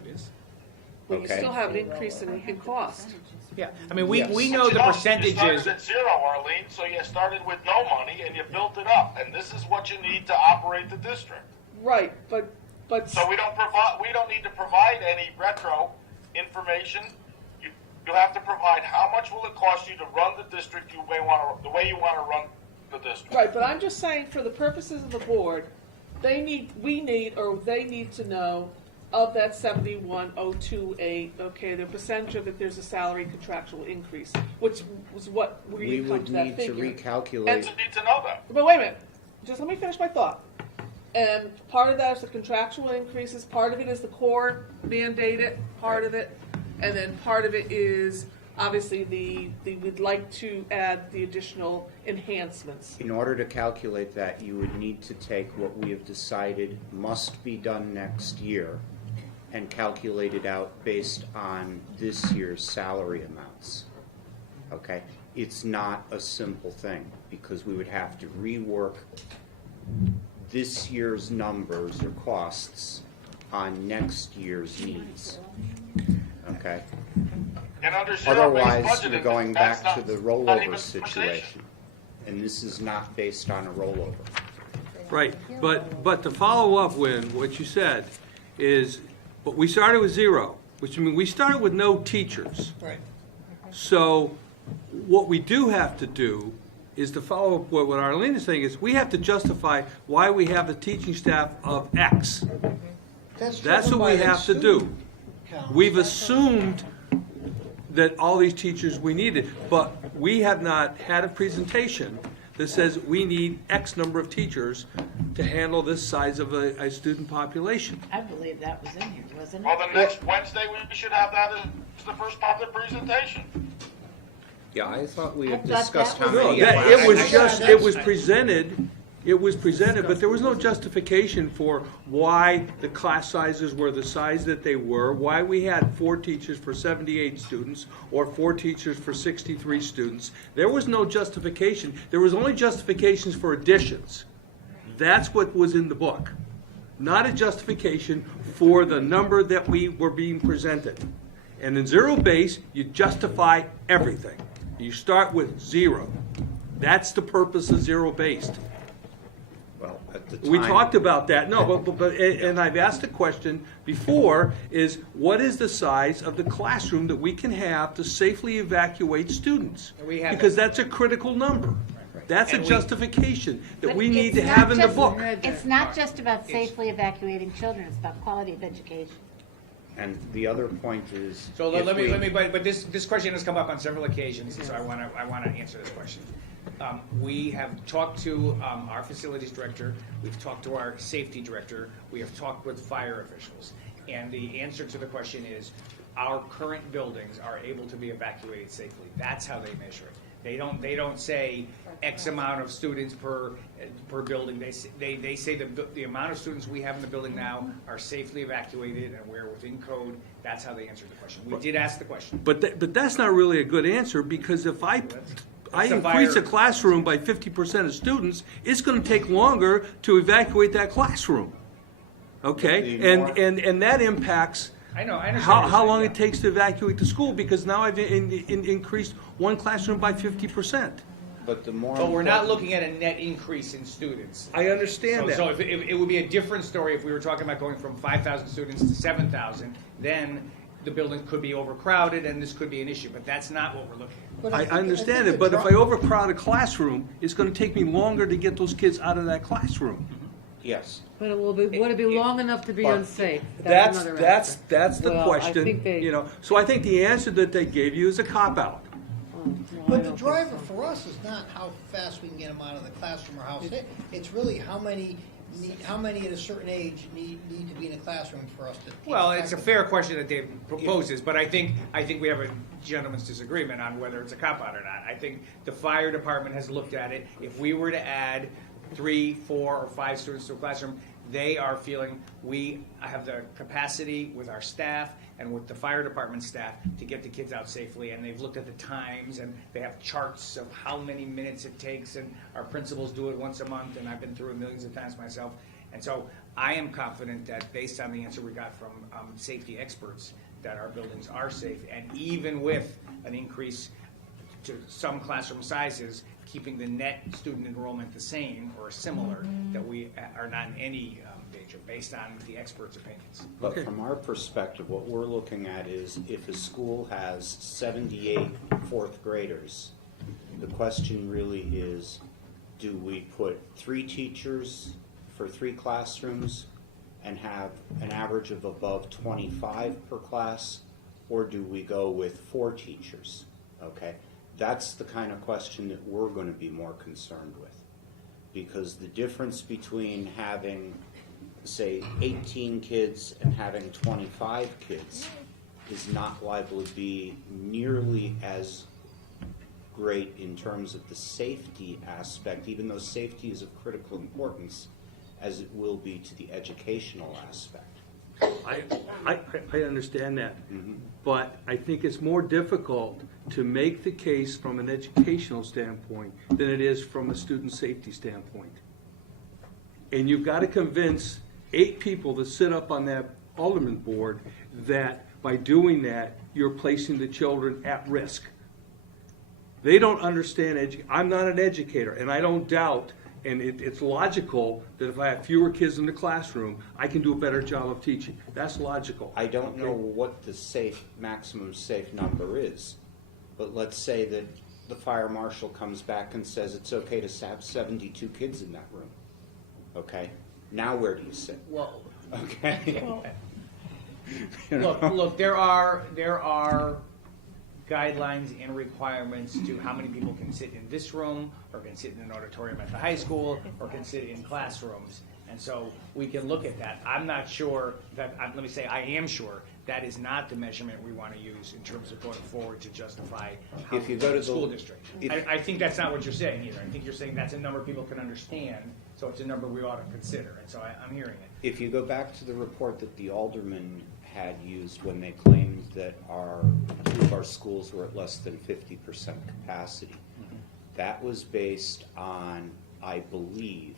Well, you Okay. still have an increase in cost. Yeah, I mean, we Yes. know the You percentages. started at zero, Arlene, so you started with no money and you built it up, and this is what you need to operate the district. Right, but So we don't need to provide any retro information. You have to provide how much will it cost you to run the district the way you want to run the district. right, but I'm just saying, for the purposes of the board, they need to know of that 71,028, okay, the percentage of that there's a salary contractual increase, which was what We we come would to that need to figure. And recalculate. you need to know that. But wait a minute, just let me finish my thought. And part of that is the contractual increases, part of it is the core mandated, part of it, and then part of it is obviously we'd like to add the additional enhancements. In order to calculate that, you would need to take what we have decided must be done next year and calculate it out based on this year's salary amounts. Okay? It's not a simple thing, because we would have to rework this year's numbers or costs on next year's needs. Okay? And under zero-based Otherwise, budgeting, you're going that's back to not- the not even rollover a conversation. situation. And this is not based on a rollover. Right, but to follow up, Win, what you said is, but we started with zero, which means we started with no teachers. Right. So what we do have to do is to follow up what Arlene is saying, is we have to justify why we have a teaching staff of X. That's driven what by we the have to do. student count. We've assumed that all these teachers we needed, but we have not had a presentation that says we need X number of teachers to handle this size of a student population. I believe that was in here, wasn't Well, it? then next Wednesday, we should have that as the first part of the presentation. Yeah, I thought we had I thought discussed that how was- No, many. it was just, it was presented, but there was no justification for why the class sizes were the size that they were, why we had 4 teachers for 78 students, or 4 teachers for 63 students. There was no justification. There was only justifications for additions. That's what was in the book, not a justification for the number that we were being presented. And in zero base, you justify everything. You start with 0. That's the purpose of zero based. Well, at the time. We talked about that, no, and I've asked the question before, is what is the size of the classroom that we can have to safely evacuate students? We have Because that. that's a critical number. That's a And we- justification that But we need it's to not have in the just- book. It's not just about safely evacuating children, it's about quality of education. And the other point is. So if let we- me, but this question has come up on several occasions, so I want to answer this question. We have talked to our facilities director, we've talked to our safety director, we have talked with fire officials, and the answer to the question is, our current buildings are able to be evacuated safely. That's how they measure it. They don't say X amount of students per building. They say the amount of students we have in the building now are safely evacuated and we're within code. That's how they answered the question. We did ask the question. But that's not really a good answer, because if I the increase fire- a classroom by 50% of students, it's going to take longer to evacuate that classroom. Okay? The more- And that impacts I know, I understand. how what you're long saying, it takes to evacuate the school, because now I've increased one classroom by 50%. But the more. But we're not important- looking at a net increase in students. I understand that. So if it would be a different story if we were talking about going from 5,000 students to 7,000, then the building could be overcrowded and this could be an issue, but that's not what we're looking at. But I think- understand think it, but the if I overcrowd a classroom, it's going to take me longer to get those kids out of that classroom. Yes. But would it be long enough to be But unsafe? That's another answer. the Well, I question, think they- you know. So I think the answer that they gave you is a cop-out. No, I But the don't think driver so. for us is not how fast we can get them out of the classroom or how safe. It's really how many how many at a certain age need to be in a classroom for us to? teach Well, it's a effectively? fair question that Dave proposes, but I think we have a gentleman's disagreement on whether it's a cop-out or not. I think the fire department has looked at it. If we were to add 3, 4, or 5 students to a classroom, they are feeling we have the capacity with our staff and with the fire department staff to get the kids out safely, and they've looked at the times, and they have charts of how many minutes it takes, and our principals do it once a month, and I've been through it millions of times myself. And so I am confident that based on the answer we got from safety experts, that our buildings are safe, and even with an increase to some classroom sizes, keeping the net student enrollment the same or similar, that we are not in any danger based on the experts' opinions. But from our perspective, what we're looking at is if a school has 78 fourth graders, the question really is, do we put 3 teachers for 3 classrooms and have an average of above 25 per class, or do we go with 4 teachers? Okay, that's the kind of question that we're going to be more concerned with, because the difference between having, say, 18 kids and having 25 kids is not liable to be nearly as great in terms of the safety aspect, even though safety is of critical importance, as it will be to the educational aspect. I understand that, but I think it's more difficult to make the case from an educational standpoint than it is from a student safety standpoint. And you've got to convince 8 people that sit up on that alderman board that by doing that, you're placing the children at risk. They don't understand I'm not an educator, and I don't doubt, and it's logical that if I have fewer kids in the classroom, I can do a better job of teaching. That's logical. I don't know what the maximum safe number is, but let's say that the fire marshal comes back and says it's okay to have 72 kids in that room. Okay, now where do you sit? Well, okay. Look, there are guidelines and requirements to how many people can sit in this room, or can sit in an auditorium at the high school, or can sit in classrooms. And so we can look at that. I'm not sure that, let me say, I am sure that is not the measurement we want to use in terms of going forward to justify how If you go to the school district. I think that's not what you're saying either. I think you're saying that's a number people can understand, so it's a number we ought to consider. And so I'm hearing it. If you go back to the report that the alderman had used when they claimed that two of our schools were at less than 50% capacity, that was based on, I believe,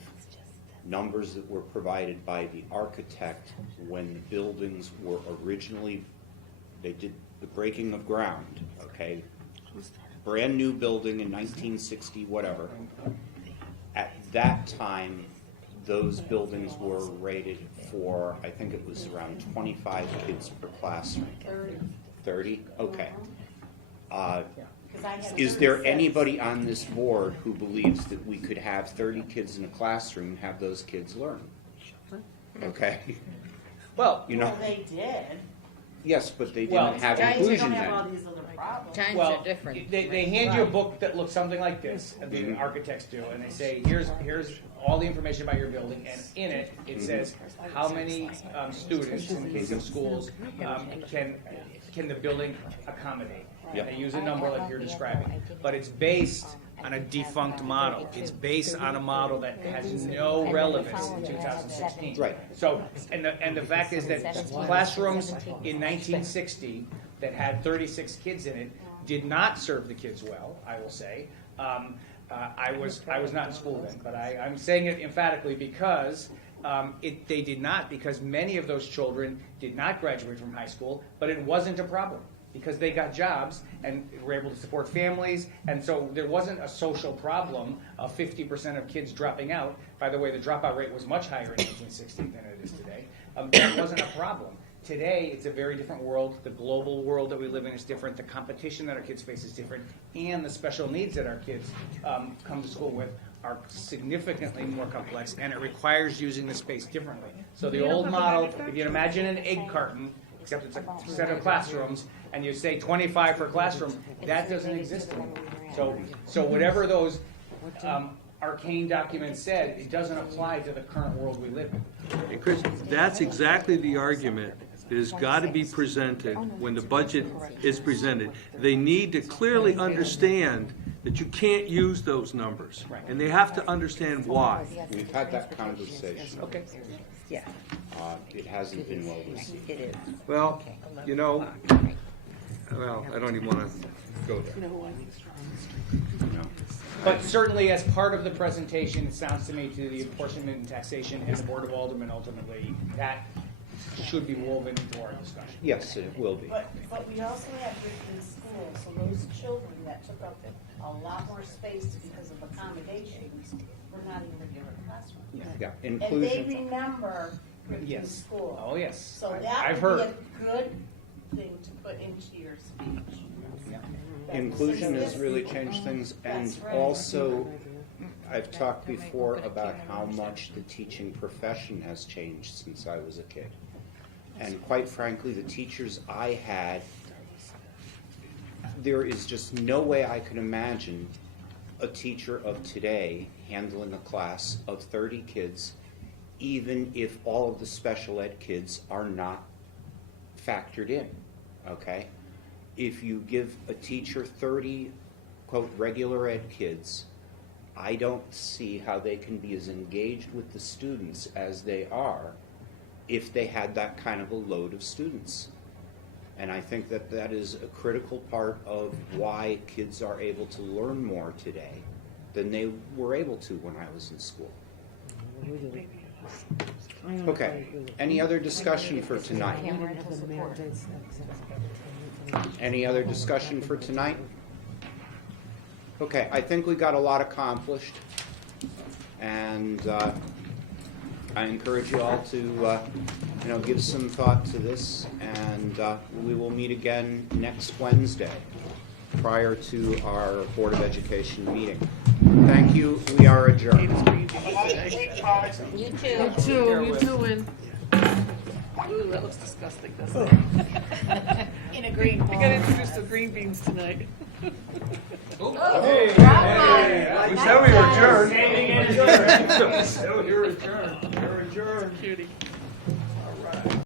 numbers that were provided by the architect when the buildings were originally, they did the breaking of ground, okay? Brand new building in 1960, whatever. At that time, those buildings were rated for, I think it was around 25 kids per classroom. 30? Okay. Is there anybody on this board who believes that we could have 30 kids in a classroom and have those kids learn? Okay. Well, Well, they did. Yes, but they didn't have inclusion They don't have all then. these other problems. Times Well, are different. they hand you a book that looks something like this, the architects do, and they say, here's all the information about your building, and in it, it says how many students, in the case of schools, can the building accommodate. They use a number like you're describing, but it's based on a defunct model. It's based on a model that has no relevance in 2016. Right. So, and the fact is that classrooms in 1960 that had 36 kids in it did not serve the kids well, I will say. I was not in school then, but I'm saying it emphatically because they did not, because many of those children did not graduate from high school, but it wasn't a problem because they got jobs and were able to support families, and so there wasn't a social problem of 50% of kids dropping out. By the way, the dropout rate was much higher in 1960 than it is today. That wasn't a problem. Today, it's a very different world. The global world that we live in is different. The competition that our kids face is different. And the special needs that our kids come to school with are significantly more complex, and it requires using the space differently. So the old model, if you imagine an egg carton, except it's a set of classrooms, and you say 25 per classroom, that doesn't exist anymore. So whatever those arcane document said, it doesn't apply to the current world we live in. And Chris, that's exactly the argument that has got to be presented when the budget is presented. They need to clearly understand that you can't use those numbers, and they have to understand why. We've had that conversation. Okay. Yeah. It hasn't been well received. It is. Well, you know, well, I don't even want to go there. No. But certainly as part of the presentation, it sounds to me to the apportionment and taxation and the Board of Aldermen ultimately, that should be woven into our discussion. Yes, it will be. But we also have within schools, so those children that took up a lot more space because of accommodations were not in regular classrooms. Yeah, And inclusion. they remember within Yes. school. Oh, yes. So I've that heard. would be a good thing to put into your speech. Inclusion has really changed things, and That's right. also, I've talked before about how much the teaching profession has changed since I was a kid. And quite frankly, the teachers I had, there is just no way I could imagine a teacher of today handling a class of 30 kids, even if all of the special ed kids are not factored in, okay? If you give a teacher 30, quote, regular ed kids, I don't see how they can be as engaged with the students as they are if they had that kind of a load of students. And I think that that is a critical part of why kids are able to learn more today than they were able to when I was in school. Okay, any other discussion for tonight? Any other discussion for tonight? Okay, I think we got a lot accomplished, and I encourage you all to, give some thought to this, and we will meet again next Wednesday prior to our Board of Education meeting. Thank you. We are adjourned. You too. You too, you too, Win. Ooh, that looks disgusting, doesn't it? In a green We got introduced to green beans tonight. Hey, we said we were adjourned. Standing and adjourned. We said we were adjourned. We're adjourned. Cutie.